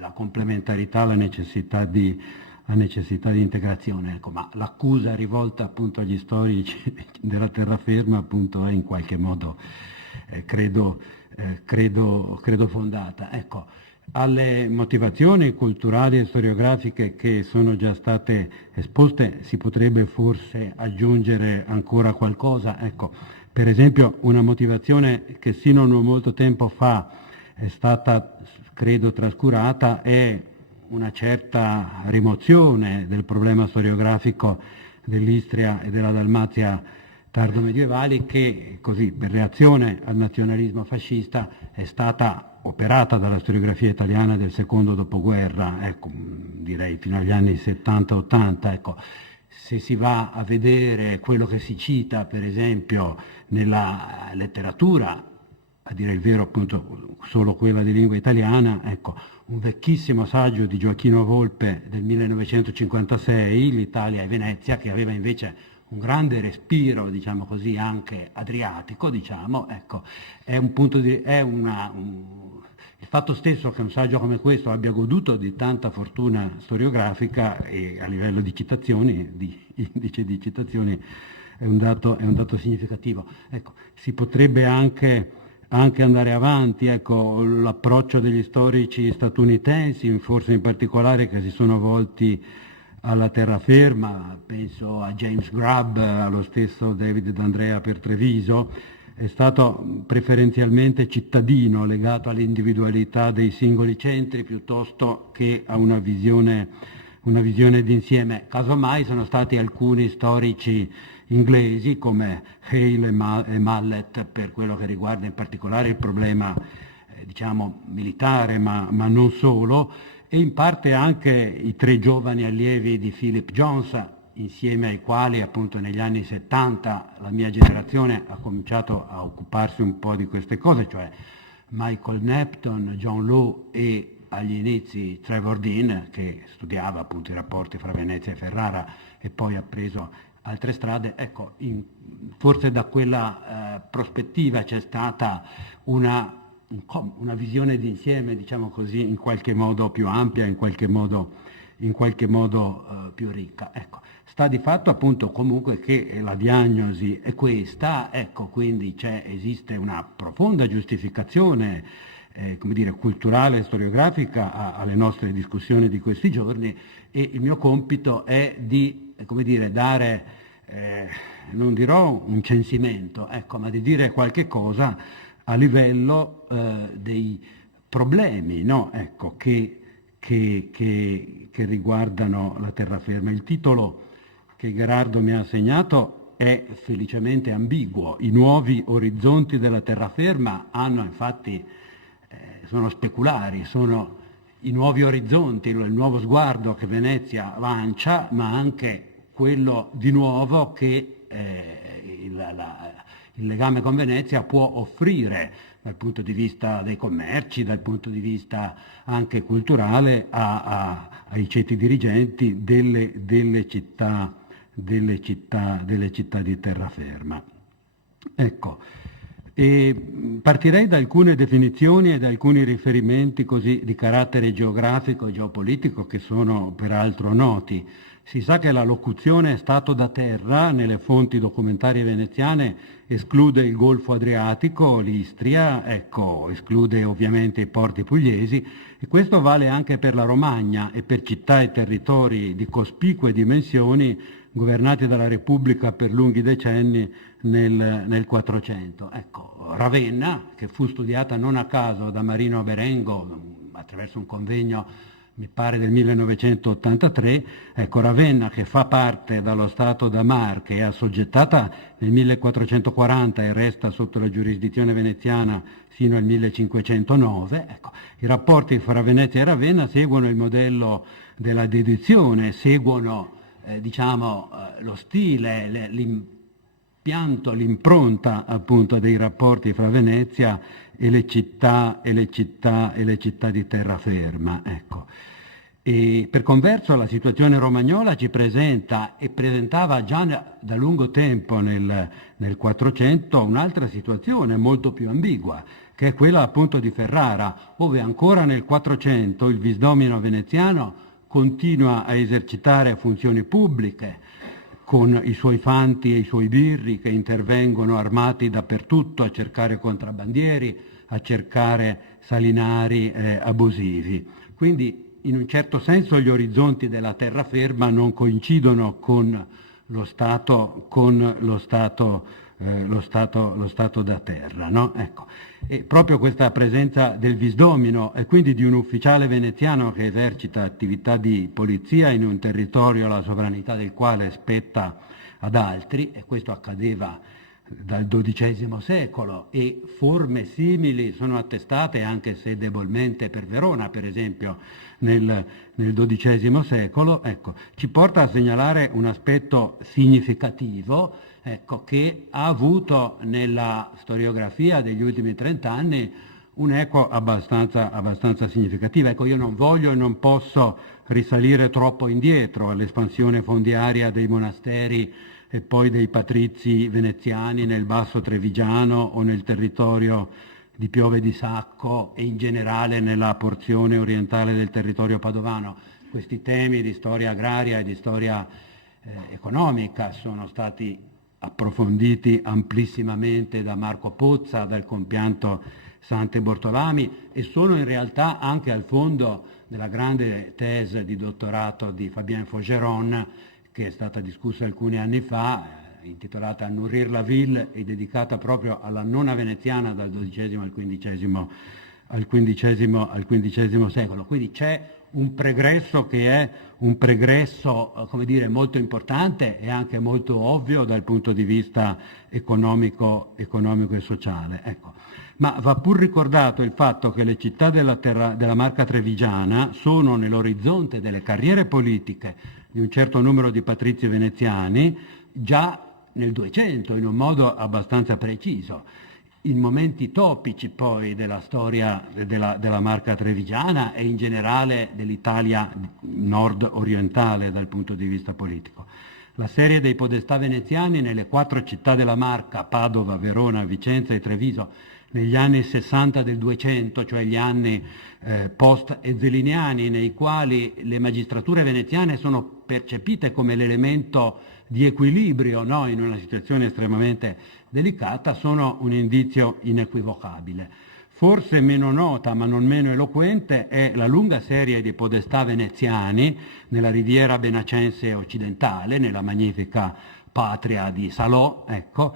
la complementarità, la necessità di integrazione, ecco, ma l'accusa rivolta appunto agli storici della terraferma appunto è in qualche modo credo fondata. Ecco, alle motivazioni culturali e storiografiche che sono già state esposte si potrebbe forse aggiungere ancora qualcosa. Ecco, per esempio una motivazione che sino a non molto tempo fa è stata credo trascurata è una certa rimozione del problema storiografico dell'Istria e della Dalmazia tardomedievali che, così, per reazione al nazionalismo fascista è stata operata dalla storiografia italiana del secondo dopoguerra, ecco, direi fino agli anni 70-80. Ecco. Se si va a vedere quello che si cita, per esempio, nella letteratura, a dire il vero appunto solo quella di lingua italiana, ecco, un vecchissimo saggio di Gioachino Volpe del 1956, L'Italia e Venezia, che aveva invece un grande respiro, diciamo così, anche adriatico, diciamo, ecco, è un punto di, il fatto stesso che un saggio come questo abbia goduto di tanta fortuna storiografica e a livello di citazioni, di indice di citazioni, è un dato significativo. Ecco, si potrebbe anche andare avanti, ecco, l'approccio degli storici statunitensi, forse in particolare che si sono volti alla terraferma, penso a James Grubb, allo stesso David D'Andrea per Treviso, è stato preferenzialmente cittadino, legato all'individualità dei singoli centri piuttosto che a una visione d'insieme. Casomai sono stati alcuni storici inglesi come Hale e Mallet per quello che riguarda in particolare il problema diciamo militare, ma non solo, e in parte anche i tre giovani allievi di Philip Jones, insieme ai quali appunto negli anni 70 la mia generazione ha cominciato a occuparsi un po' di queste cose, cioè Michael Nepton, John Law e agli inizi Trevor Dean, che studiava appunto i rapporti fra Venezia e Ferrara e poi ha preso altre strade. Ecco, forse da quella prospettiva c'è stata una visione d'insieme, diciamo così, in qualche modo più ampia, in qualche modo più ricca. Ecco, sta di fatto appunto comunque che la diagnosi è questa, ecco, quindi esiste una profonda giustificazione come dire, culturale e storiografica alle nostre discussioni di questi giorni, e il mio compito è di come dire, dare, non dirò un censimento, ecco, ma di dire qualche cosa a livello dei problemi, no? Ecco, che riguardano la terraferma. Il titolo che Gherardo mi ha assegnato è felicemente ambiguo. I nuovi orizzonti della terraferma hanno infatti, sono speculari, sono i nuovi orizzonti, il nuovo sguardo che Venezia lancia, ma anche quello di nuovo che il legame con Venezia può offrire dal punto di vista dei commerci, dal punto di vista anche culturale ai ceti dirigenti delle città di terraferma. Ecco, e partirei da alcune definizioni e da alcuni riferimenti così di carattere geografico e geopolitico che sono peraltro noti. Si sa che la locuzione Stato da terra nelle fonti documentarie veneziane esclude il Golfo Adriatico, l'Istria, ecco, esclude ovviamente i porti pugliesi, e questo vale anche per la Romagna e per città e territori di cospicue dimensioni governati dalla Repubblica per lunghi decenni nel 400. Ecco, Ravenna, che fu studiata non a caso da Marino Berengo attraverso un convegno mi pare del 1983, ecco, Ravenna, che fa parte dallo Stato da Mar, che è assoggettata nel 1440 e resta sotto la giurisdizione veneziana fino al 1509, ecco, i rapporti fra Venezia e Ravenna seguono il modello della dedizione, seguono lo stile, l'impianto, l'impronta appunto dei rapporti fra Venezia e le città di terraferma, ecco. E per converso la situazione romagnola ci presenta e presentava già da lungo tempo nel 400 un'altra situazione molto più ambigua, che è quella appunto di Ferrara, dove ancora nel 400 il visdomino veneziano continua a esercitare funzioni pubbliche con i suoi fanti e i suoi birri che intervengono armati dappertutto a cercare contrabbandieri, a cercare salinari abusivi. Quindi in un certo senso gli orizzonti della terraferma non coincidono con lo Stato da terra, no? Ecco. E proprio questa presenza del visdomino e quindi di un ufficiale veneziano che esercita attività di polizia in un territorio la sovranità del quale spetta ad altri, e questo accadeva dal XII secolo, e forme simili sono attestate anche se debolmente per Verona, per esempio nel XII secolo, ecco, ci porta a segnalare un aspetto significativo, ecco, che ha avuto nella storiografia degli ultimi 30 anni un'eco abbastanza significativa. Ecco, io non voglio e non posso risalire troppo indietro all'espansione fondiaria dei monasteri e poi dei patrizi veneziani nel Basso Trevigiano o nel territorio di Piove di Sacco e in generale nella porzione orientale del territorio padovano. Questi temi di storia agraria e di storia economica sono stati approfonditi amplissimamente da Marco Pozza, dal compianto Sante Bortolami, e sono in realtà anche al fondo della grande tesi di dottorato di Fabien Faugeron, che è stata discussa alcuni anni fa, intitolata Nourrir la ville e dedicata proprio alla nona veneziana dal XII al XV secolo. Quindi c'è un pregresso che è un pregresso, come dire, molto importante e anche molto ovvio dal punto di vista economico e sociale. Ecco. Ma va pur ricordato il fatto che le città della Marca Trevigiana sono nell'orizzonte delle carriere politiche di un certo numero di patrizi veneziani già nel 200, in un modo abbastanza preciso. In momenti topici poi della storia della Marca Trevigiana e in generale dell'Italia nord-orientale dal punto di vista politico. La serie dei podestà veneziani nelle 4 città della Marca, Padova, Verona, Vicenza e Treviso, negli anni 60 del 200, cioè gli anni post-ezzeliniani, nei quali le magistrature veneziane sono percepite come l'elemento di equilibrio, no? In una situazione estremamente delicata, sono un indizio inequivocabile. Forse meno nota, ma non meno eloquente, è la lunga serie di podestà veneziani nella riviera benacense occidentale, nella magnifica patria di Salò, ecco,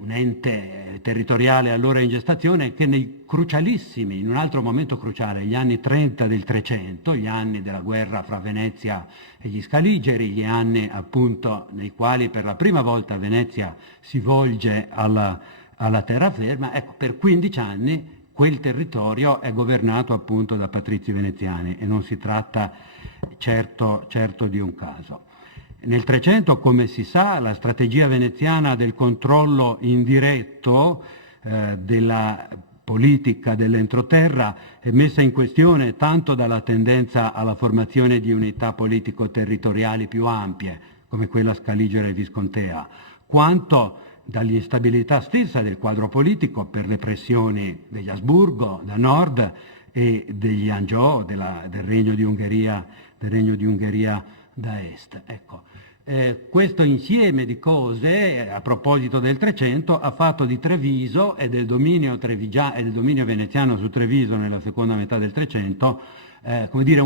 un ente territoriale allora in gestazione che nei crucialissimi, in un altro momento cruciale, gli anni 30 del 300, gli anni della guerra fra Venezia e gli Scaligeri, gli anni appunto nei quali per la prima volta Venezia si volge alla terraferma, ecco, per 15 anni quel territorio è governato appunto da patrizi veneziani e non si tratta certo di un caso. Nel 300, come si sa, la strategia veneziana del controllo indiretto della politica dell'entroterra è messa in questione tanto dalla tendenza alla formazione di unità politico-territoriali più ampie, come quella scaligera e viscontea, quanto dall'instabilità stessa del quadro politico per le pressioni degli Asburgo da nord e degli Angiò, del Regno di Ungheria da est. Ecco. Questo insieme di cose, a proposito del Trecento, ha fatto di Treviso e del dominio veneziano su Treviso nella seconda metà del Trecento, come dire,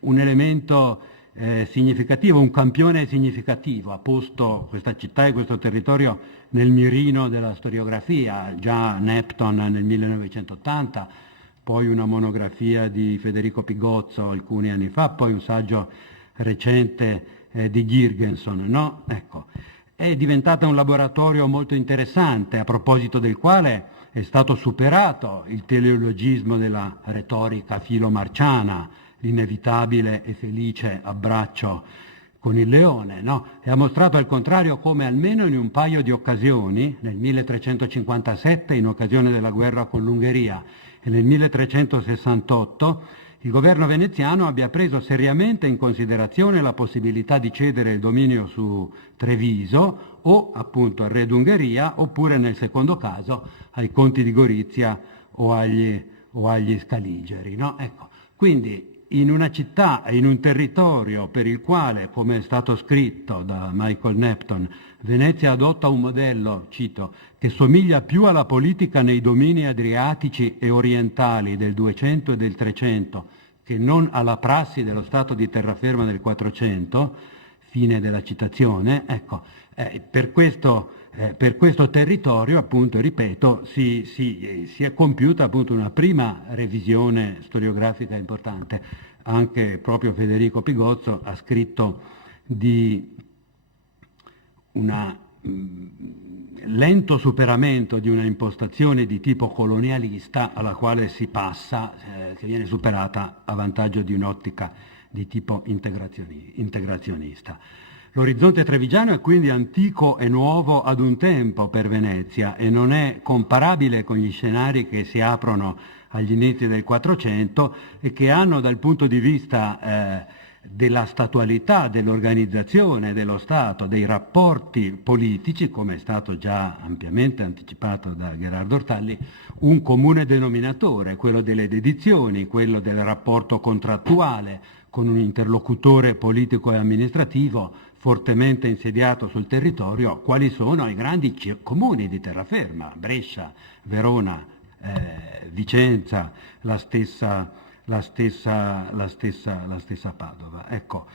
un elemento significativo, un campione significativo. Ha posto questa città e questo territorio nel mirino della storiografia, già Nepton nel 1980, poi una monografia di Federico Pigozzo alcuni anni fa, poi un saggio recente di Girgenson, no? Ecco. È diventata un laboratorio molto interessante, a proposito del quale è stato superato il teleologismo della retorica filomarciana, l'inevitabile e felice abbraccio con il leone, no? E ha mostrato al contrario come almeno in un paio di occasioni, nel 1357 in occasione della guerra con l'Ungheria e nel 1368, il governo veneziano abbia preso seriamente in considerazione la possibilità di cedere il dominio su Treviso o appunto al re d'Ungheria, oppure nel secondo caso ai conti di Gorizia o agli Scaligeri, no? Ecco. Quindi in una città e in un territorio per il quale, come è stato scritto da Michael Nepton, Venezia adotta un modello, cito, che somiglia più alla politica nei domini adriatici e orientali del 200 e del 300 che non alla prassi dello stato di terraferma del 400, fine della citazione. Ecco, per questo territorio, appunto, ripeto, si è compiuta appunto una prima revisione storiografica importante. Anche proprio Federico Pigozzo ha scritto di un lento superamento di una impostazione di tipo colonialista alla quale si passa, che viene superata a vantaggio di un'ottica di tipo integrazionista. L'orizzonte trevigiano è quindi antico e nuovo ad un tempo per Venezia e non è comparabile con gli scenari che si aprono agli inizi del Quattrocento e che hanno dal punto di vista della statualità, dell'organizzazione dello Stato, dei rapporti politici, come è stato già ampiamente anticipato da Gherardo Ortalli, un comune denominatore, quello delle dedizioni, quello del rapporto contrattuale con un interlocutore politico e amministrativo fortemente insediato sul territorio. Quali sono i grandi comuni di terraferma? Brescia, Verona, Vicenza, la stessa Padova. Ecco,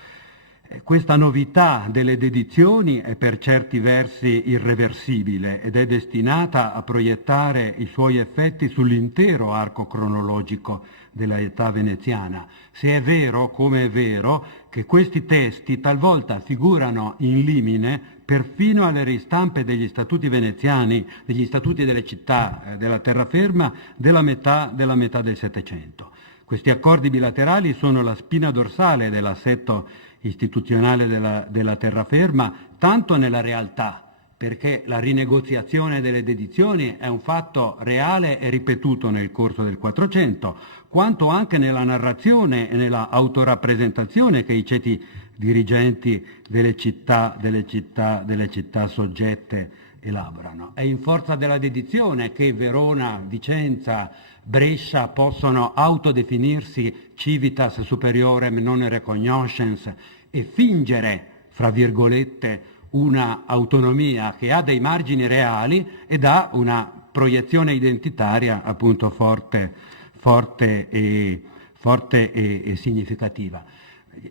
questa novità delle dedizioni è per certi versi irreversibile ed è destinata a proiettare i suoi effetti sull'intero arco cronologico della età veneziana, se è vero, come è vero, che questi testi talvolta figurano in limine perfino alle ristampe degli statuti veneziani, degli statuti delle città della terraferma della metà del Settecento. Questi accordi bilaterali sono la spina dorsale dell'assetto istituzionale della terraferma, tanto nella realtà, perché la rinegoziazione delle dedizioni è un fatto reale e ripetuto nel corso del Quattrocento, quanto anche nella narrazione e nella autorappresentazione che i ceti dirigenti delle città soggette elaborano. È in forza della dedizione che Verona, Vicenza, Brescia possono autodefinirsi civitas superiorem non recognoscens e fingere, fra virgolette, una autonomia che ha dei margini reali ed ha una proiezione identitaria appunto forte e significativa.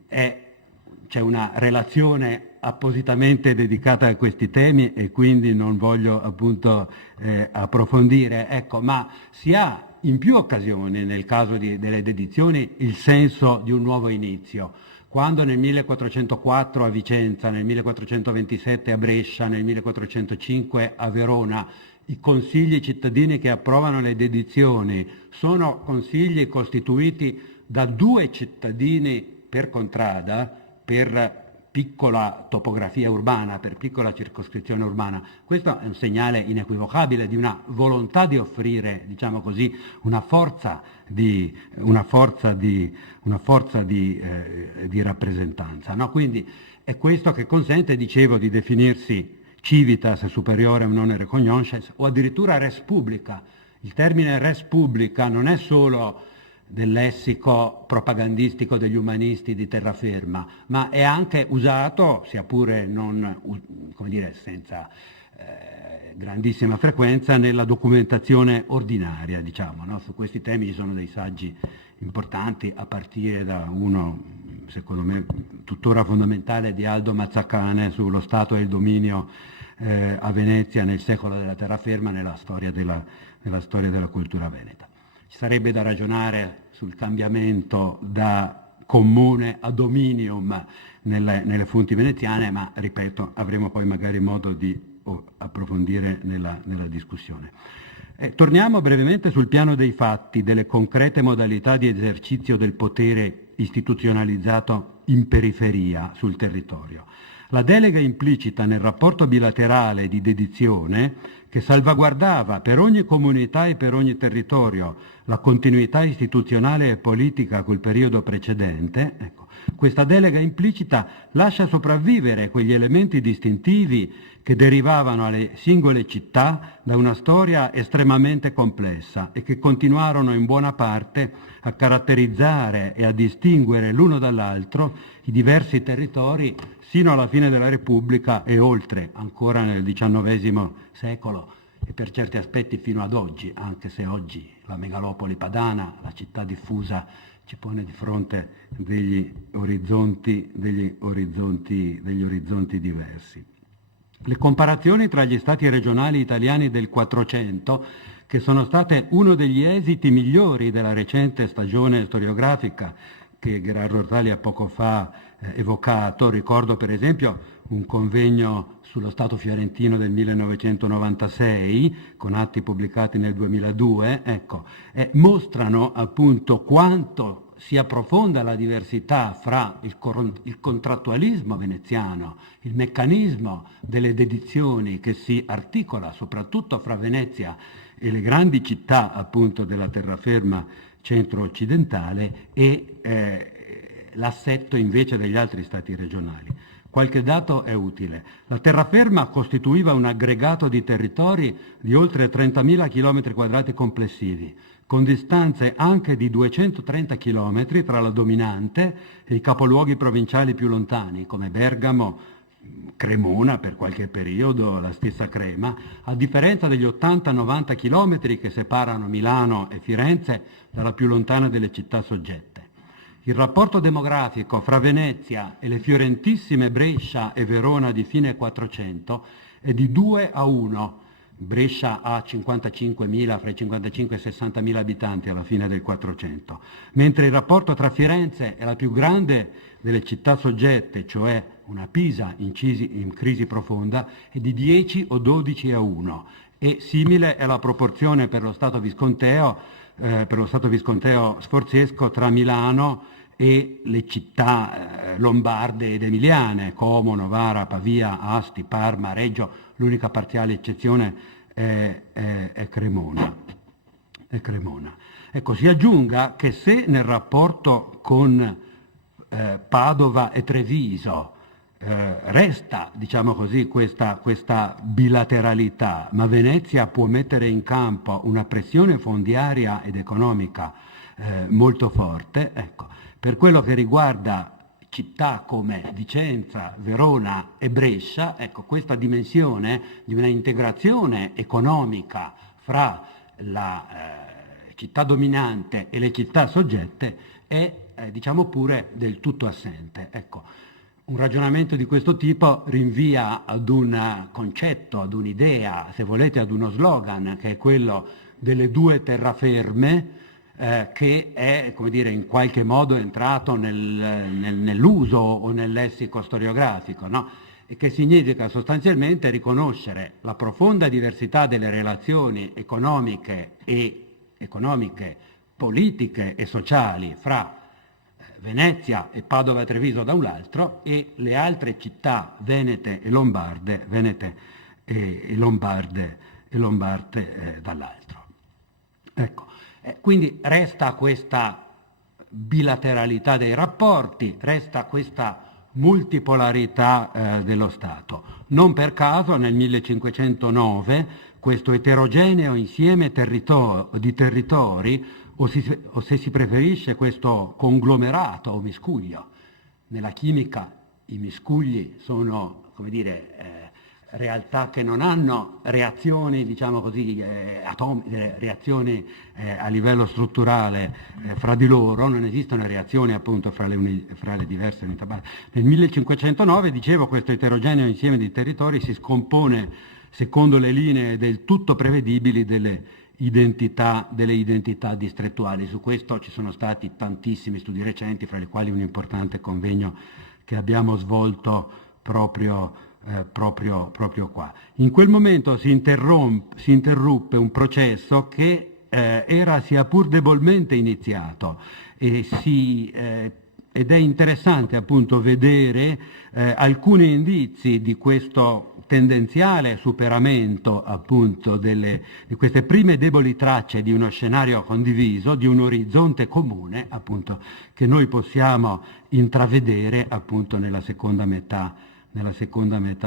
C'è una relazione appositamente dedicata a questi temi e quindi non voglio appunto approfondire, ecco, ma si ha in più occasioni nel caso delle dedizioni il senso di un nuovo inizio. Quando nel 1404 a Vicenza, nel 1427 a Brescia, nel 1405 a Verona, i consigli cittadini che approvano le dedizioni sono consigli costituiti da 2 cittadini per contrada, per piccola topografia urbana, per piccola circoscrizione urbana. Questo è un segnale inequivocabile di una volontà di offrire, diciamo così, una forza di rappresentanza, no? Quindi è questo che consente, dicevo, di definirsi civitas superiorem non recognoscens o addirittura res publica. Il termine res publica non è solo del lessico propagandistico degli umanisti di terraferma, ma è anche usato, sia pure non, come dire, senza grandissima frequenza, nella documentazione ordinaria, diciamo, no? Su questi temi ci sono dei saggi importanti, a partire da uno, secondo me, tuttora fondamentale, di Aldo Mazzacane sullo Stato e il dominio a Venezia nel secolo della terraferma, nella storia della cultura veneta. Ci sarebbe da ragionare sul cambiamento da comune a dominium nelle fonti veneziane, ma ripeto, avremo poi magari modo di approfondire nella discussione. Torniamo brevemente sul piano dei fatti, delle concrete modalità di esercizio del potere istituzionalizzato in periferia sul territorio. La delega implicita nel rapporto bilaterale di dedizione, che salvaguardava per ogni comunità e per ogni territorio la continuità istituzionale e politica col periodo precedente, ecco, questa delega implicita lascia sopravvivere quegli elementi distintivi che derivavano alle singole città da una storia estremamente complessa e che continuarono in buona parte a caratterizzare e a distinguere l'uno dall'altro i diversi territori sino alla fine della Repubblica e oltre, ancora nel XIX secolo e per certi aspetti fino ad oggi, anche se oggi la megalopoli padana, la città diffusa, ci pone di fronte degli orizzonti diversi. Le comparazioni tra gli stati regionali italiani del Quattrocento, che sono state uno degli esiti migliori della recente stagione storiografica che Gherardo Ortali ha poco fa evocato, ricordo per esempio un convegno sullo Stato fiorentino del 1996, con atti pubblicati nel 2002, ecco, mostrano appunto quanto sia profonda la diversità fra il contrattualismo veneziano, il meccanismo delle dedizioni che si articola soprattutto fra Venezia e le grandi città appunto della terraferma centro-occidentale e l'assetto invece degli altri stati regionali. Qualche dato è utile. La terraferma costituiva un aggregato di territori di oltre 30.000 km² complessivi, con distanze anche di 230 km tra la dominante e i capoluoghi provinciali più lontani, come Bergamo, Cremona per qualche periodo, la stessa Crema, a differenza degli 80-90 km che separano Milano e Firenze dalla più lontana delle città soggette. Il rapporto demografico fra Venezia e le fiorentissime Brescia e Verona di fine 400 è di 2-1. Brescia ha 55.000, fra i 55 e i 60.000 abitanti alla fine del 400, mentre il rapporto tra Firenze e la più grande delle città soggette, cioè una Pisa in crisi profonda, è di 10 o 12-1, e simile è la proporzione per lo Stato visconteo sforzesco tra Milano e le città lombarde ed emiliane, Como, Novara, Pavia, Asti, Parma, Reggio. L'unica parziale eccezione è Cremona. Ecco, si aggiunga che se nel rapporto con Padova e Treviso resta, diciamo così, questa bilateralità, ma Venezia può mettere in campo una pressione fondiaria ed economica molto forte, ecco, per quello che riguarda città come Vicenza, Verona e Brescia, ecco, questa dimensione di una integrazione economica fra la città dominante e le città soggette è, diciamo pure, del tutto assente. Ecco, un ragionamento di questo tipo rinvia ad un concetto, ad un'idea, se volete ad uno slogan, che è quello delle due terraferme, che è, come dire, in qualche modo entrato nell'uso o nel lessico storiografico, no? E che significa sostanzialmente riconoscere la profonda diversità delle relazioni economiche, politiche e sociali fra Venezia e Padova e Treviso da un lato e le altre città venete e lombarde, dall'altro. Ecco. Quindi resta questa bilateralità dei rapporti, resta questa multipolarità dello Stato. Non per caso nel 1509 questo eterogeneo insieme di territori o se si preferisce questo conglomerato o miscuglio. Nella chimica i miscugli sono, come dire, realtà che non hanno reazioni, diciamo così, reazioni a livello strutturale fra di loro, non esistono reazioni appunto fra le diverse unità. Nel 1509, dicevo, questo eterogeneo insieme di territori si scompone secondo le linee del tutto prevedibili delle identità distrettuali. Su questo ci sono stati tantissimi studi recenti, fra i quali un importante convegno che abbiamo svolto proprio qua. In quel momento si interruppe un processo che era sia pur debolmente iniziato ed è interessante appunto vedere alcuni indizi di questo tendenziale superamento appunto di queste prime deboli tracce di uno scenario condiviso, di un orizzonte comune appunto che noi possiamo intravedere appunto nella seconda metà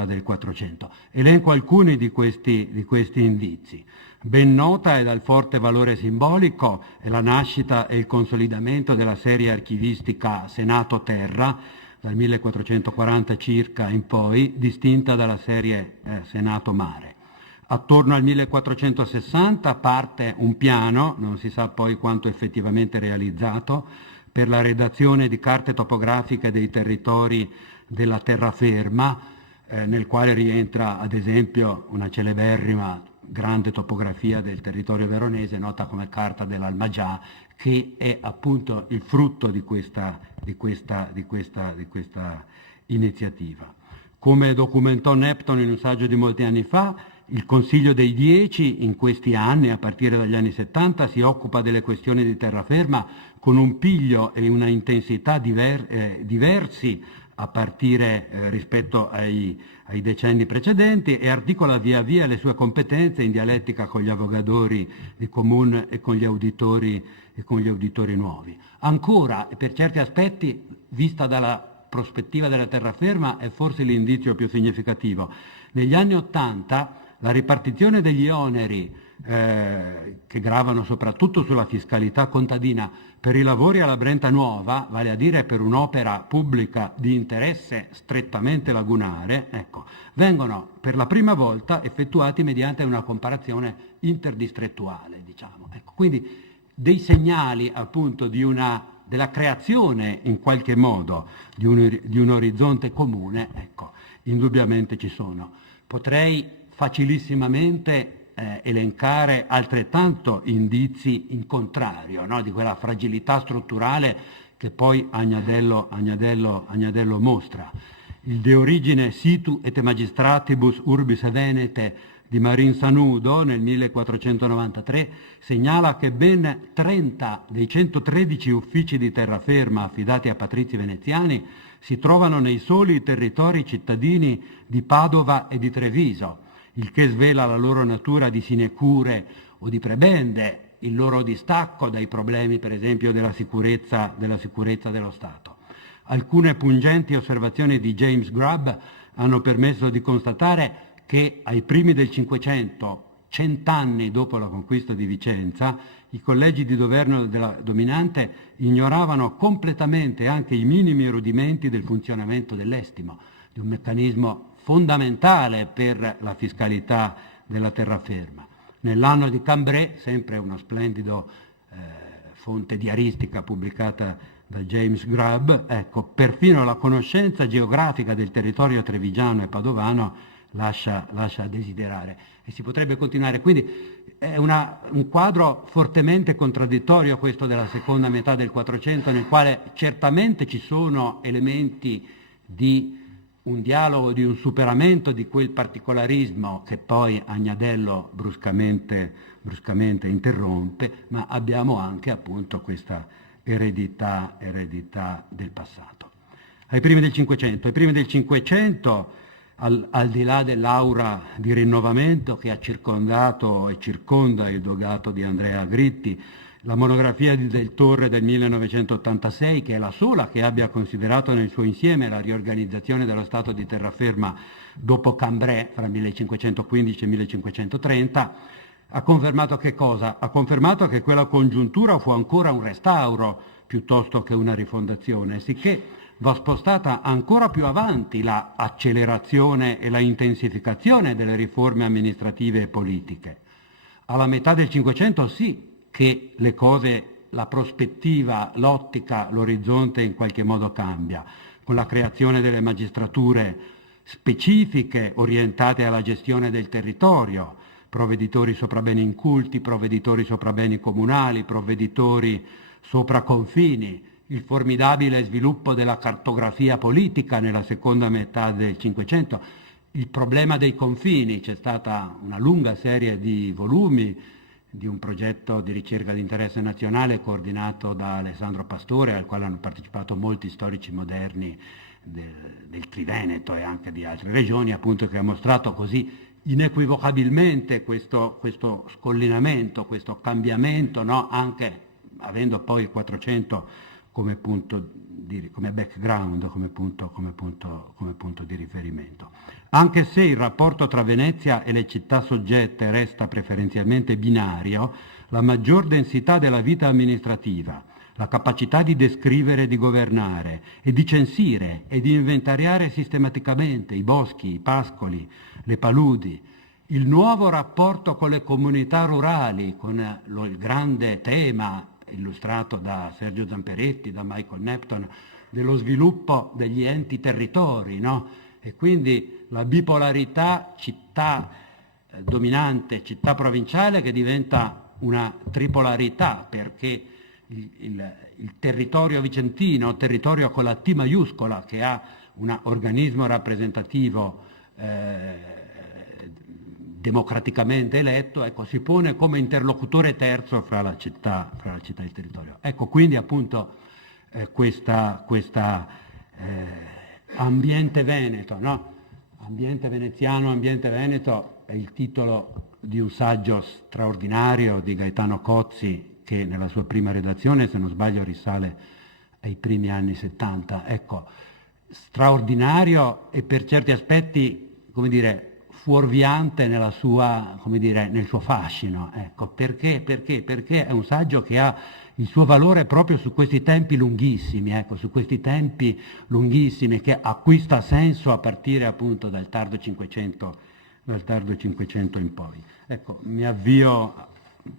del 400. Elenco alcuni di questi indizi. Ben nota e dal forte valore simbolico è la nascita e il consolidamento della serie archivistica Senato-Terra, dal 1440 circa in poi, distinta dalla serie Senato-Mare. Attorno al 1460 parte un piano, non si sa poi quanto effettivamente realizzato, per la redazione di carte topografiche dei territori della terraferma, nel quale rientra ad esempio una celeberrima grande topografia del territorio veronese nota come Carta dell'Almagià, che è appunto il frutto di questa iniziativa. Come documentò Nepton in un saggio di molti anni fa, il Consiglio dei 10 in questi anni, a partire dagli anni 70, si occupa delle questioni di terraferma con un piglio e una intensità diversi a partire rispetto ai decenni precedenti, e articola via via le sue competenze in dialettica con gli avogadori di comune e con gli auditori nuovi. Ancora, per certi aspetti, vista dalla prospettiva della terraferma, è forse l'indizio più significativo. Negli anni '80 la ripartizione degli oneri che gravano soprattutto sulla fiscalità contadina per i lavori alla Brenta Nuova, vale a dire per un'opera pubblica di interesse strettamente lagunare, vengono per la prima volta effettuati mediante una comparazione interdistrettuale, diciamo. Quindi dei segnali appunto della creazione in qualche modo di un orizzonte comune, indubbiamente ci sono. Potrei facilissimamente elencare altrettanto indizi in contrario, no? Di quella fragilità strutturale che poi Agnadello mostra. Il De Origine Situ et Magistratibus Urbis Venete di Marin Sanudo nel 1493 segnala che ben 30 dei 113 uffici di terraferma affidati a patrizi veneziani si trovano nei soli territori cittadini di Padova e di Treviso, il che svela la loro natura di sinecure o di prebende, il loro distacco dai problemi, per esempio, della sicurezza dello Stato. Alcune pungenti osservazioni di James Grubb hanno permesso di constatare che ai primi del Cinquecento, 100 anni dopo la conquista di Vicenza, i collegi di governo della dominante ignoravano completamente anche i minimi rudimenti del funzionamento dell'estimo, di un meccanismo fondamentale per la fiscalità della terraferma. Nell'anno di Cambrai, sempre una splendida fonte diaristica pubblicata da James Grubb, perfino la conoscenza geografica del territorio trevigiano e padovano lascia a desiderare. E si potrebbe continuare. Quindi è un quadro fortemente contraddittorio questo della seconda metà del 400, nel quale certamente ci sono elementi di un dialogo, di un superamento di quel particolarismo che poi Agnadello bruscamente interrompe, ma abbiamo anche appunto questa eredità del passato. Ai primi del Cinquecento, al di là dell'aura di rinnovamento che ha circondato e circonda il dogato di Andrea Gritti, la monografia di Del Torre del 1986, che è la sola che abbia considerato nel suo insieme la riorganizzazione dello Stato di terraferma dopo Cambrai, fra 1515 e 1530, Ha confermato che cosa? Ha confermato che quella congiuntura fu ancora un restauro piuttosto che una rifondazione, sicché va spostata ancora più avanti la accelerazione e la intensificazione delle riforme amministrative e politiche. Alla metà del Cinquecento sì che le cose, la prospettiva, l'ottica, l'orizzonte in qualche modo cambia, con la creazione delle magistrature specifiche orientate alla gestione del territorio, provveditori sopra beni inculti, provveditori sopra beni comunali, provveditori sopra confini, il formidabile sviluppo della cartografia politica nella seconda metà del Cinquecento, il problema dei confini. C'è stata una lunga serie di volumi di un progetto di ricerca di interesse nazionale coordinato da Alessandro Pastore, al quale hanno partecipato molti storici moderni del Triveneto e anche di altre regioni, appunto, che ha mostrato così inequivocabilmente questo scollinamento, questo cambiamento, no? Anche avendo poi il 400 come punto come background, come punto di riferimento. Anche se il rapporto tra Venezia e le città soggette resta preferenzialmente binario, la maggior densità della vita amministrativa, la capacità di descrivere e di governare e di censire e di inventariare sistematicamente i boschi, i pascoli, le paludi, il nuovo rapporto con le comunità rurali, con il grande tema illustrato da Sergio Zamperetti, da Michael Nepton, dello sviluppo degli enti territori, no? E quindi la bipolarità città dominante, città provinciale, che diventa una tripolarità, perché il territorio vicentino, territorio con la T maiuscola, che ha un organismo rappresentativo democraticamente eletto, ecco, si pone come interlocutore terzo fra la città e il territorio. Ecco, quindi appunto questa ambiente veneto, no? Ambiente veneziano, ambiente veneto è il titolo di un saggio straordinario di Gaetano Cozzi, che nella sua prima redazione, se non sbaglio, risale ai primi anni 70. Ecco, straordinario e per certi aspetti, come dire, fuorviante nella sua, come dire, nel suo fascino. Ecco, perché? Perché è un saggio che ha il suo valore proprio su questi tempi lunghissimi, ecco, su questi tempi lunghissimi, che acquista senso a partire appunto dal tardo Cinquecento in poi. Ecco, mi avvio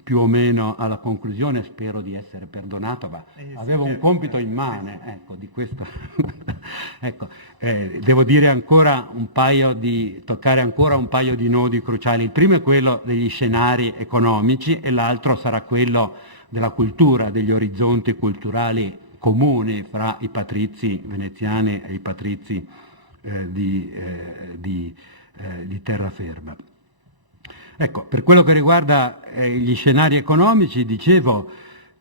più o meno alla conclusione, spero di essere perdonato, ma avevo un compito immane, ecco, di questo. Ecco, devo dire ancora toccare ancora un paio di nodi cruciali. Il primo è quello degli scenari economici e l'altro sarà quello della cultura, degli orizzonti culturali comuni fra i patrizi veneziani e i patrizi di terraferma. Ecco, per quello che riguarda gli scenari economici, dicevo,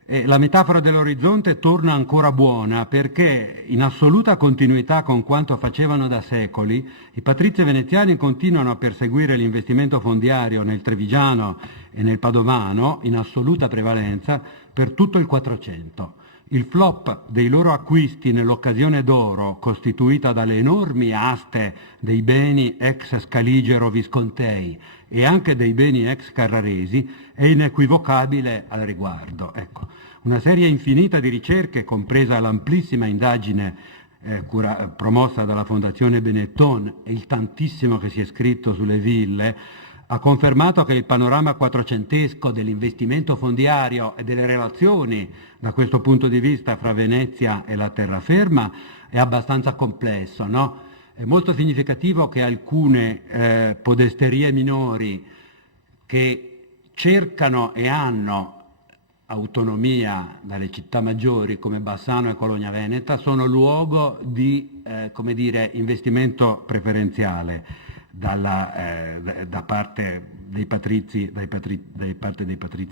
la metafora dell'orizzonte torna ancora buona, perché in assoluta continuità con quanto facevano da secoli, i patrizi veneziani continuano a perseguire l'investimento fondiario nel Trevigiano e nel Padovano, in assoluta prevalenza, per tutto il 400. Il flop dei loro acquisti nell'occasione d'oro, costituita dalle enormi aste dei beni ex Scaligero Viscontei e anche dei beni ex Carraresi, è inequivocabile al riguardo. Ecco, una serie infinita di ricerche, compresa l'amplissima indagine promossa dalla Fondazione Benetton e il tantissimo che si è scritto sulle ville, ha confermato che il panorama quattrocentesco dell'investimento fondiario e delle relazioni da questo punto di vista fra Venezia e la terraferma è abbastanza complesso, no? È molto significativo che alcune podesterie minori che cercano e hanno autonomia dalle città maggiori come Bassano e Cologna Veneta sono luogo di come dire, investimento preferenziale da parte dei patrizi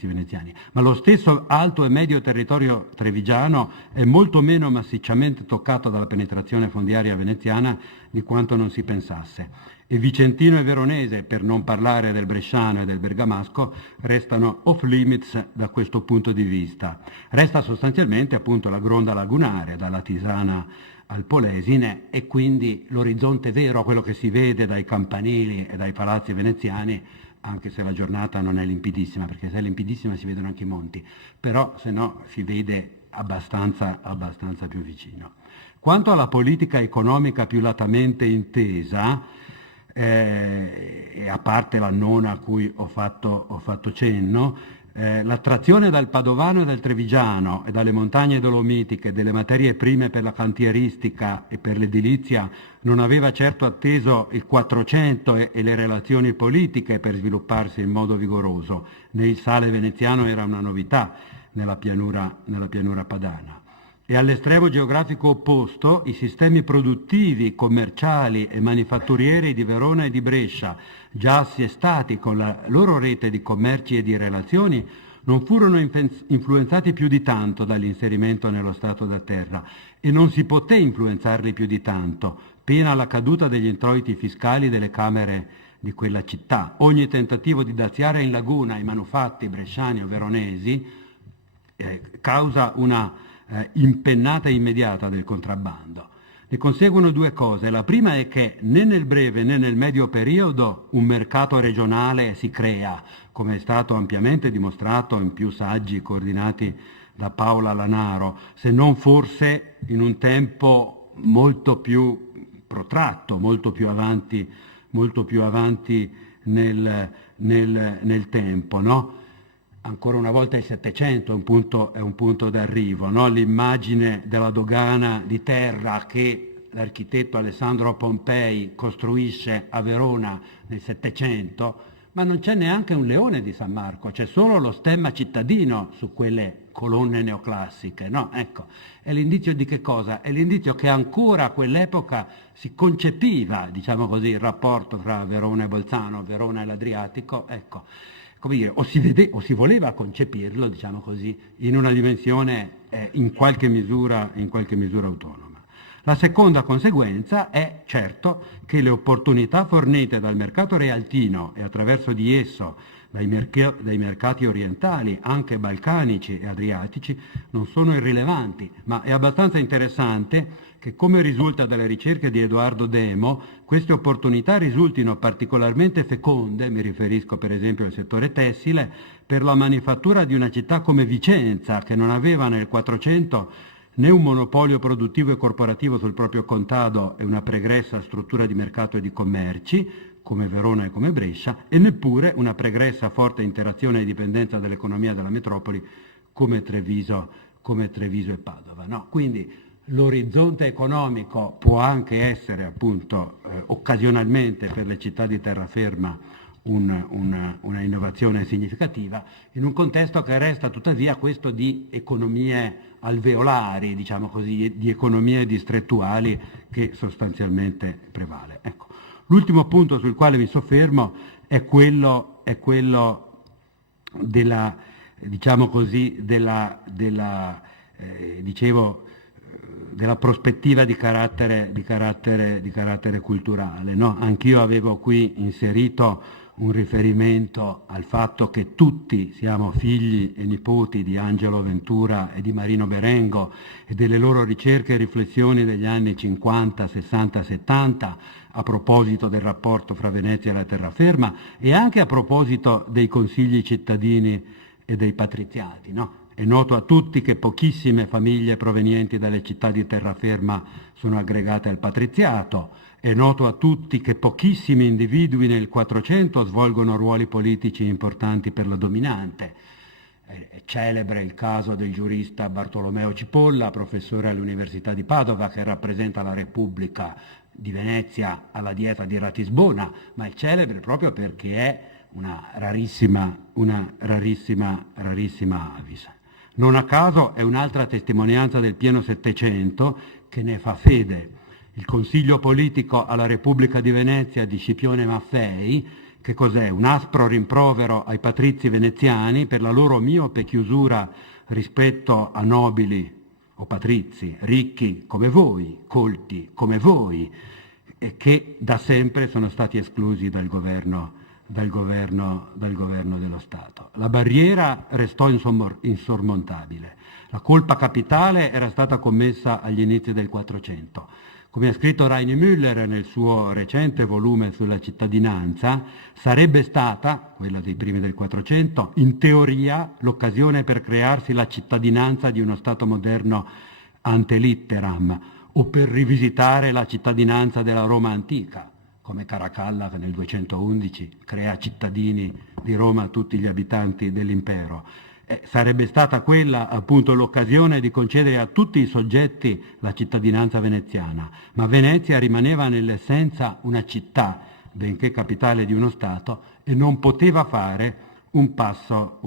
veneziani. Ma lo stesso alto e medio territorio trevigiano è molto meno massicciamente toccato dalla penetrazione fondiaria veneziana di quanto non si pensasse. E vicentino e veronese, per non parlare del bresciano e del bergamasco, restano off limits da questo punto di vista. Resta sostanzialmente appunto la gronda lagunare, dalla Tisana al Polesine, e quindi l'orizzonte vero, quello che si vede dai campanili e dai palazzi veneziani, anche se la giornata non è limpidissima, perché se è limpidissima si vedono anche i monti, però se no si vede abbastanza più vicino. Quanto alla politica economica più latamente intesa, e a parte la nona a cui ho fatto cenno, l'attrazione dal Padovano e dal Trevigiano e dalle montagne dolomitiche delle materie prime per la cantieristica e per l'edilizia non aveva certo atteso il Quattrocento e le relazioni politiche per svilupparsi in modo vigoroso, né il sale veneziano era una novità nella pianura padana. E all'estremo geografico opposto i sistemi produttivi, commerciali e manifatturieri di Verona e di Brescia, già assestati con la loro rete di commerci e di relazioni, non furono influenzati più di tanto dall'inserimento nello Stato da terra e non si poté influenzarli più di tanto, pena la caduta degli introiti fiscali delle camere di quella città. Ogni tentativo di daziare in laguna i manufatti bresciani o veronesi causa una impennata immediata del contrabbando. Ne conseguono due cose. La prima è che né nel breve né nel medio periodo un mercato regionale si crea, come è stato ampiamente dimostrato in più saggi coordinati da Paola Lanaro, se non forse in un tempo molto più protratto, molto più avanti nel tempo, no? Ancora una volta il Settecento è un punto d'arrivo, no? L'immagine della dogana di terra che l'architetto Alessandro Pompei costruisce a Verona nel Settecento, ma non c'è neanche un leone di San Marco, c'è solo lo stemma cittadino su quelle colonne neoclassiche, no? Ecco, è l'indizio di che cosa? È l'indizio che ancora a quell'epoca si concepiva, diciamo così, il rapporto tra Verona e Bolzano, Verona e l'Adriatico, ecco. Come dire, o si voleva concepirlo, diciamo così, in una dimensione in qualche misura autonoma. La seconda conseguenza è certo che le opportunità fornite dal mercato realtino e attraverso di esso dai mercati orientali, anche balcanici e adriatici, non sono irrilevanti, ma è abbastanza interessante che, come risulta dalle ricerche di Edoardo Demo, queste opportunità risultino particolarmente feconde, mi riferisco per esempio al settore tessile, per la manifattura di una città come Vicenza, che non aveva nel Quattrocento né un monopolio produttivo e corporativo sul proprio contado e una pregressa struttura di mercato e di commerci, come Verona e come Brescia, e neppure una pregressa forte interazione e dipendenza dall'economia della metropoli come Treviso e Padova. No? Quindi l'orizzonte economico può anche essere appunto occasionalmente per le città di terraferma una innovazione significativa, in un contesto che resta tuttavia questo di economie alveolari, diciamo così, di economie distrettuali che sostanzialmente prevale. Ecco. L'ultimo punto sul quale mi soffermo è quello della, diciamo così, della prospettiva di carattere culturale. No? Anch'io avevo qui inserito un riferimento al fatto che tutti siamo figli e nipoti di Angelo Ventura e di Marino Berengo e delle loro ricerche e riflessioni degli anni 50, 60, 70 a proposito del rapporto fra Venezia e la terraferma e anche a proposito dei consigli cittadini e dei patriziati. No? È noto a tutti che pochissime famiglie provenienti dalle città di terraferma sono aggregate al patriziato. È noto a tutti che pochissimi individui nel Quattrocento svolgono ruoli politici importanti per la dominante. È celebre il caso del giurista Bartolomeo Cipolla, professore all'Università di Padova, che rappresenta la Repubblica di Venezia alla dieta di Ratisbona, ma è celebre proprio perché è una rarissima avis. Non a caso è un'altra testimonianza del pieno Settecento che ne fa fede. Il consiglio politico alla Repubblica di Venezia di Scipione Maffei, che cos'è? Un aspro rimprovero ai patrizi veneziani per la loro miope chiusura rispetto a nobili o patrizi, ricchi come voi, colti come voi, e che da sempre sono stati esclusi dal governo dello Stato. La barriera restò insormontabile. La colpa capitale era stata commessa agli inizi del Quattrocento. Come ha scritto Rainer Müller nel suo recente volume sulla cittadinanza, sarebbe stata, quella dei primi del 400, in teoria l'occasione per crearsi la cittadinanza di uno Stato moderno ante litteram, o per rivisitare la cittadinanza della Roma antica, come Caracalla che nel 211 crea cittadini di Roma tutti gli abitanti dell'impero. Sarebbe stata quella appunto l'occasione di concedere a tutti i soggetti la cittadinanza veneziana, ma Venezia rimaneva nell'essenza una città, benché capitale di uno Stato, e non poteva fare un passo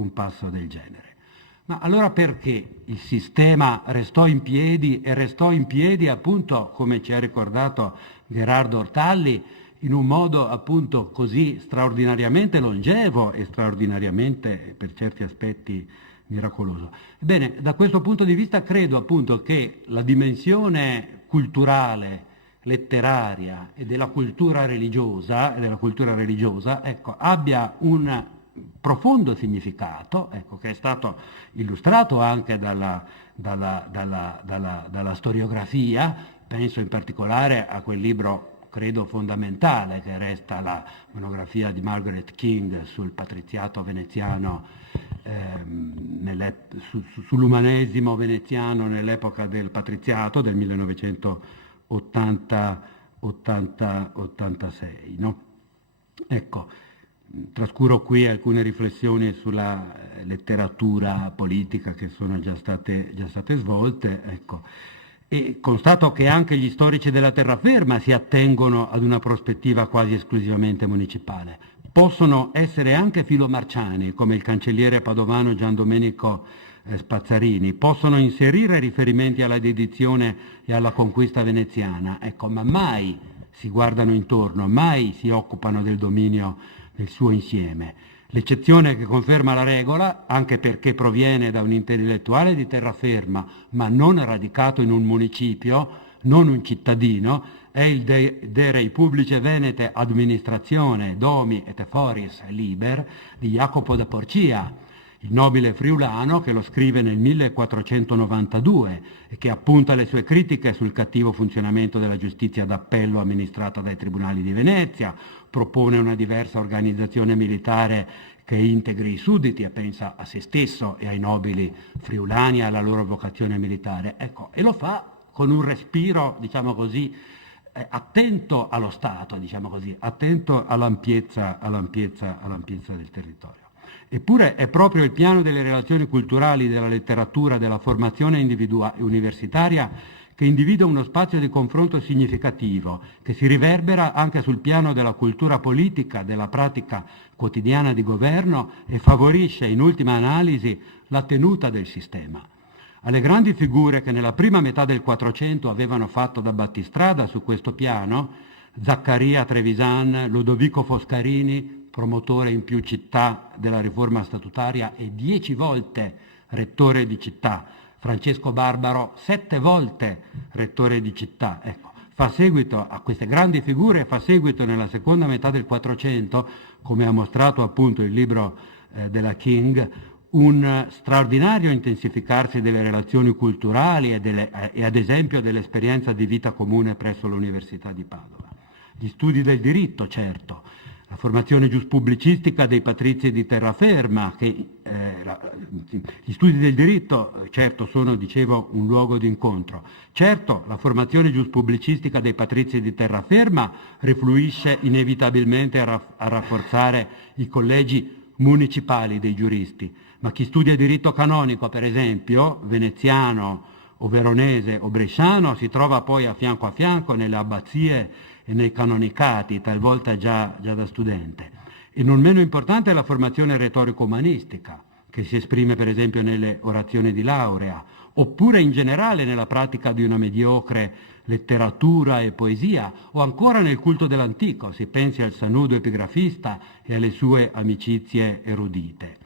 del genere. Ma allora perché il sistema restò in piedi e restò in piedi appunto, come ci ha ricordato Gherardo Ortalli, in un modo appunto così straordinariamente longevo e straordinariamente per certi aspetti miracoloso? Ebbene, da questo punto di vista credo appunto che la dimensione culturale, letteraria e della cultura religiosa, ecco, abbia un profondo significato, ecco, che è stato illustrato anche dalla storiografia. Penso in particolare a quel libro credo fondamentale che resta la monografia di Margaret King sul patriziato veneziano, sull'umanesimo veneziano nell'epoca del patriziato del 1986, no? Ecco, trascuro qui alcune riflessioni sulla letteratura politica che sono già state svolte, ecco. E constato che anche gli storici della terraferma si attengono ad una prospettiva quasi esclusivamente municipale. Possono essere anche filomarciani, come il cancelliere padovano Gian Domenico Spazzarini, possono inserire riferimenti alla dedizione e alla conquista veneziana, ecco, ma mai si guardano intorno, mai si occupano del dominio nel suo insieme. L'eccezione che conferma la regola, anche perché proviene da un intellettuale di terraferma, ma non radicato in un municipio, non un cittadino, è il De Reipublice Venete Administrazione Domi et Foris Liber di Jacopo da Porcia, il nobile friulano che lo scrive nel 1492 e che appunta le sue critiche sul cattivo funzionamento della giustizia d'appello amministrata dai tribunali di Venezia, propone una diversa organizzazione militare che integri i sudditi e pensa a se stesso e ai nobili friulani e alla loro vocazione militare. Ecco, e lo fa con un respiro, diciamo così, attento allo Stato, diciamo così, attento all'ampiezza del territorio. Eppure è proprio il piano delle relazioni culturali, della letteratura, della formazione universitaria che individua uno spazio di confronto significativo, che si riverbera anche sul piano della cultura politica, della pratica quotidiana di governo e favorisce in ultima analisi la tenuta del sistema. Alle grandi figure che nella prima metà del Quattrocento avevano fatto da battistrada su questo piano, Zaccaria Trevisan, Ludovico Foscarini, promotore in più città della riforma statutaria e 10 volte rettore di città, Francesco Barbaro 7 volte rettore di città. Ecco, fa seguito a queste grandi figure, fa seguito nella seconda metà del Quattrocento, come ha mostrato appunto il libro della King, un straordinario intensificarsi delle relazioni culturali e ad esempio dell'esperienza di vita comune presso l'Università di Padova. Gli studi del diritto, certo, la formazione giuspubblicistica dei patrizi di terraferma, gli studi del diritto, certo, sono, dicevo, un luogo di incontro. Certo, la formazione giuspubblicistica dei patrizi di terraferma rifluisce inevitabilmente a rafforzare i collegi municipali dei giuristi, ma chi studia diritto canonico, per esempio, veneziano o veronese o bresciano, si trova poi a fianco nelle abbazie e nei canonicati, talvolta già da studente. E non meno importante è la formazione retorico-umanistica, che si esprime per esempio nelle orazioni di laurea, oppure in generale nella pratica di una mediocre letteratura e poesia, o ancora nel culto dell'antico, si pensi al sanudo epigrafista e alle sue amicizie erudite.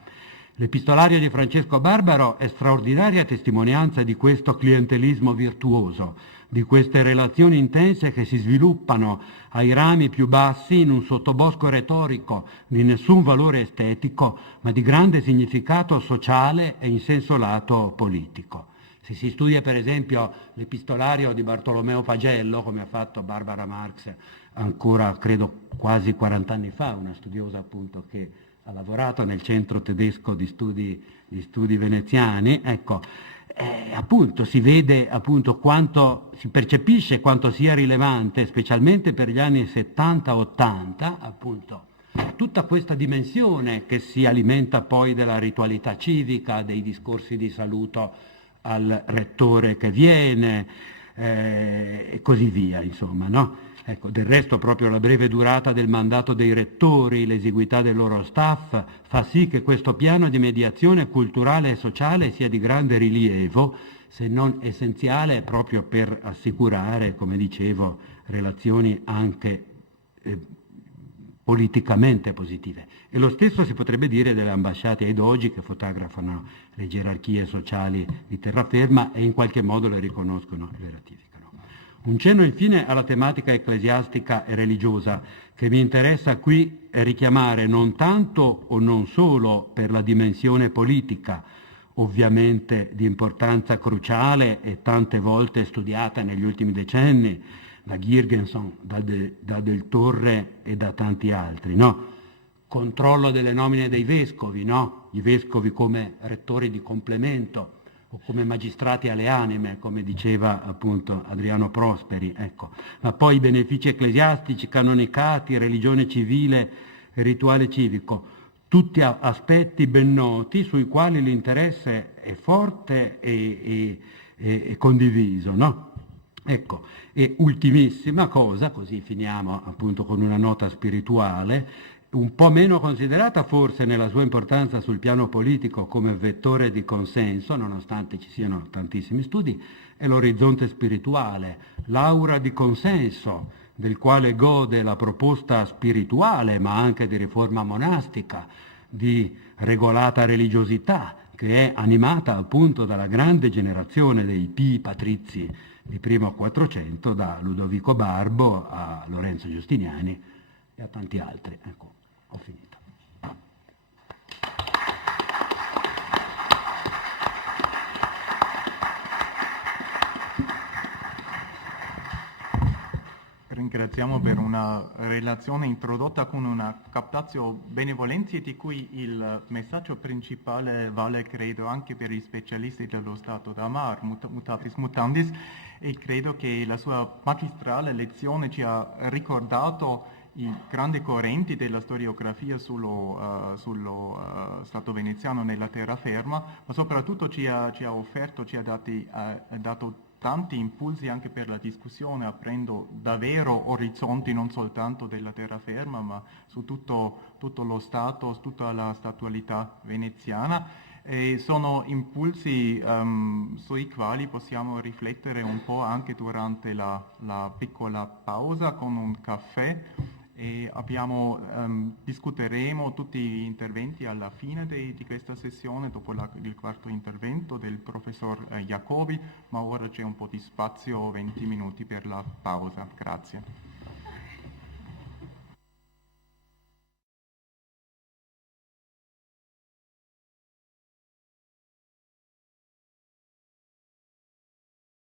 L'epistolario di Francesco Barbaro è straordinaria testimonianza di questo clientelismo virtuoso, di queste relazioni intense che si sviluppano ai rami più bassi in un sottobosco retorico di nessun valore estetico, ma di grande significato sociale e in senso lato politico. Se si studia per esempio l'epistolario di Bartolomeo Pagello, come ha fatto Barbara Marx ancora credo quasi 40 anni fa, una studiosa appunto che ha lavorato nel centro tedesco di studi veneziani, ecco, appunto si vede appunto quanto, si percepisce quanto sia rilevante, specialmente per gli anni 70-80, appunto, tutta questa dimensione che si alimenta poi della ritualità civica, dei discorsi di saluto al rettore che viene, e così via, insomma, no? Ecco, del resto proprio la breve durata del mandato dei rettori, l'esiguità del loro staff, fa sì che questo piano di mediazione culturale e sociale sia di grande rilievo, se non essenziale, proprio per assicurare, come dicevo, relazioni anche politicamente positive. E lo stesso si potrebbe dire delle ambasciate ai dogi che fotografano le gerarchie sociali di terraferma e in qualche modo le riconoscono e le ratificano. Un cenno infine alla tematica ecclesiastica e religiosa che mi interessa qui è richiamare non tanto o non solo per la dimensione politica, ovviamente di importanza cruciale e tante volte studiata negli ultimi decenni da Girgenson, da Del Torre e da tanti altri, no? Controllo delle nomine dei vescovi, no? I vescovi come rettori di complemento o come magistrati alle anime, come diceva appunto Adriano Prosperi, ecco. Ma poi i benefici ecclesiastici, canonicati, religione civile e rituale civico, tutti aspetti ben noti sui quali l'interesse è forte e condiviso, no? Ecco, e ultimissima cosa, così finiamo appunto con una nota spirituale, un po' meno considerata forse nella sua importanza sul piano politico come vettore di consenso, nonostante ci siano tantissimi studi, è l'orizzonte spirituale, l'aura di consenso del quale gode la proposta spirituale, ma anche di riforma monastica, di regolata religiosità, che è animata appunto dalla grande generazione dei pii patrizi di primo 400, da Ludovico Barbo a Lorenzo Giustiniani e a tanti altri. Ecco, ho finito. Ringraziamo per una relazione introdotta con una captatio benevolenza di cui il messaggio principale vale, credo, anche per i specialisti dello Stato d'Amar, mutatis mutandis, e credo che la sua magistrale lezione ci ha ricordato i grandi correnti della storiografia sullo Stato veneziano nella terraferma, ma soprattutto ci ha dato tanti impulsi anche per la discussione, aprendo davvero orizzonti non soltanto della terraferma, ma su tutto lo Stato, tutta la statualità veneziana. E sono impulsi sui quali possiamo riflettere un po' anche durante la piccola pausa con un caffè. E discuteremo tutti gli interventi alla fine di questa sessione, dopo il quarto intervento del professor Jacobi, ma ora c'è un po' di spazio, 20 minuti per la pausa. Grazie.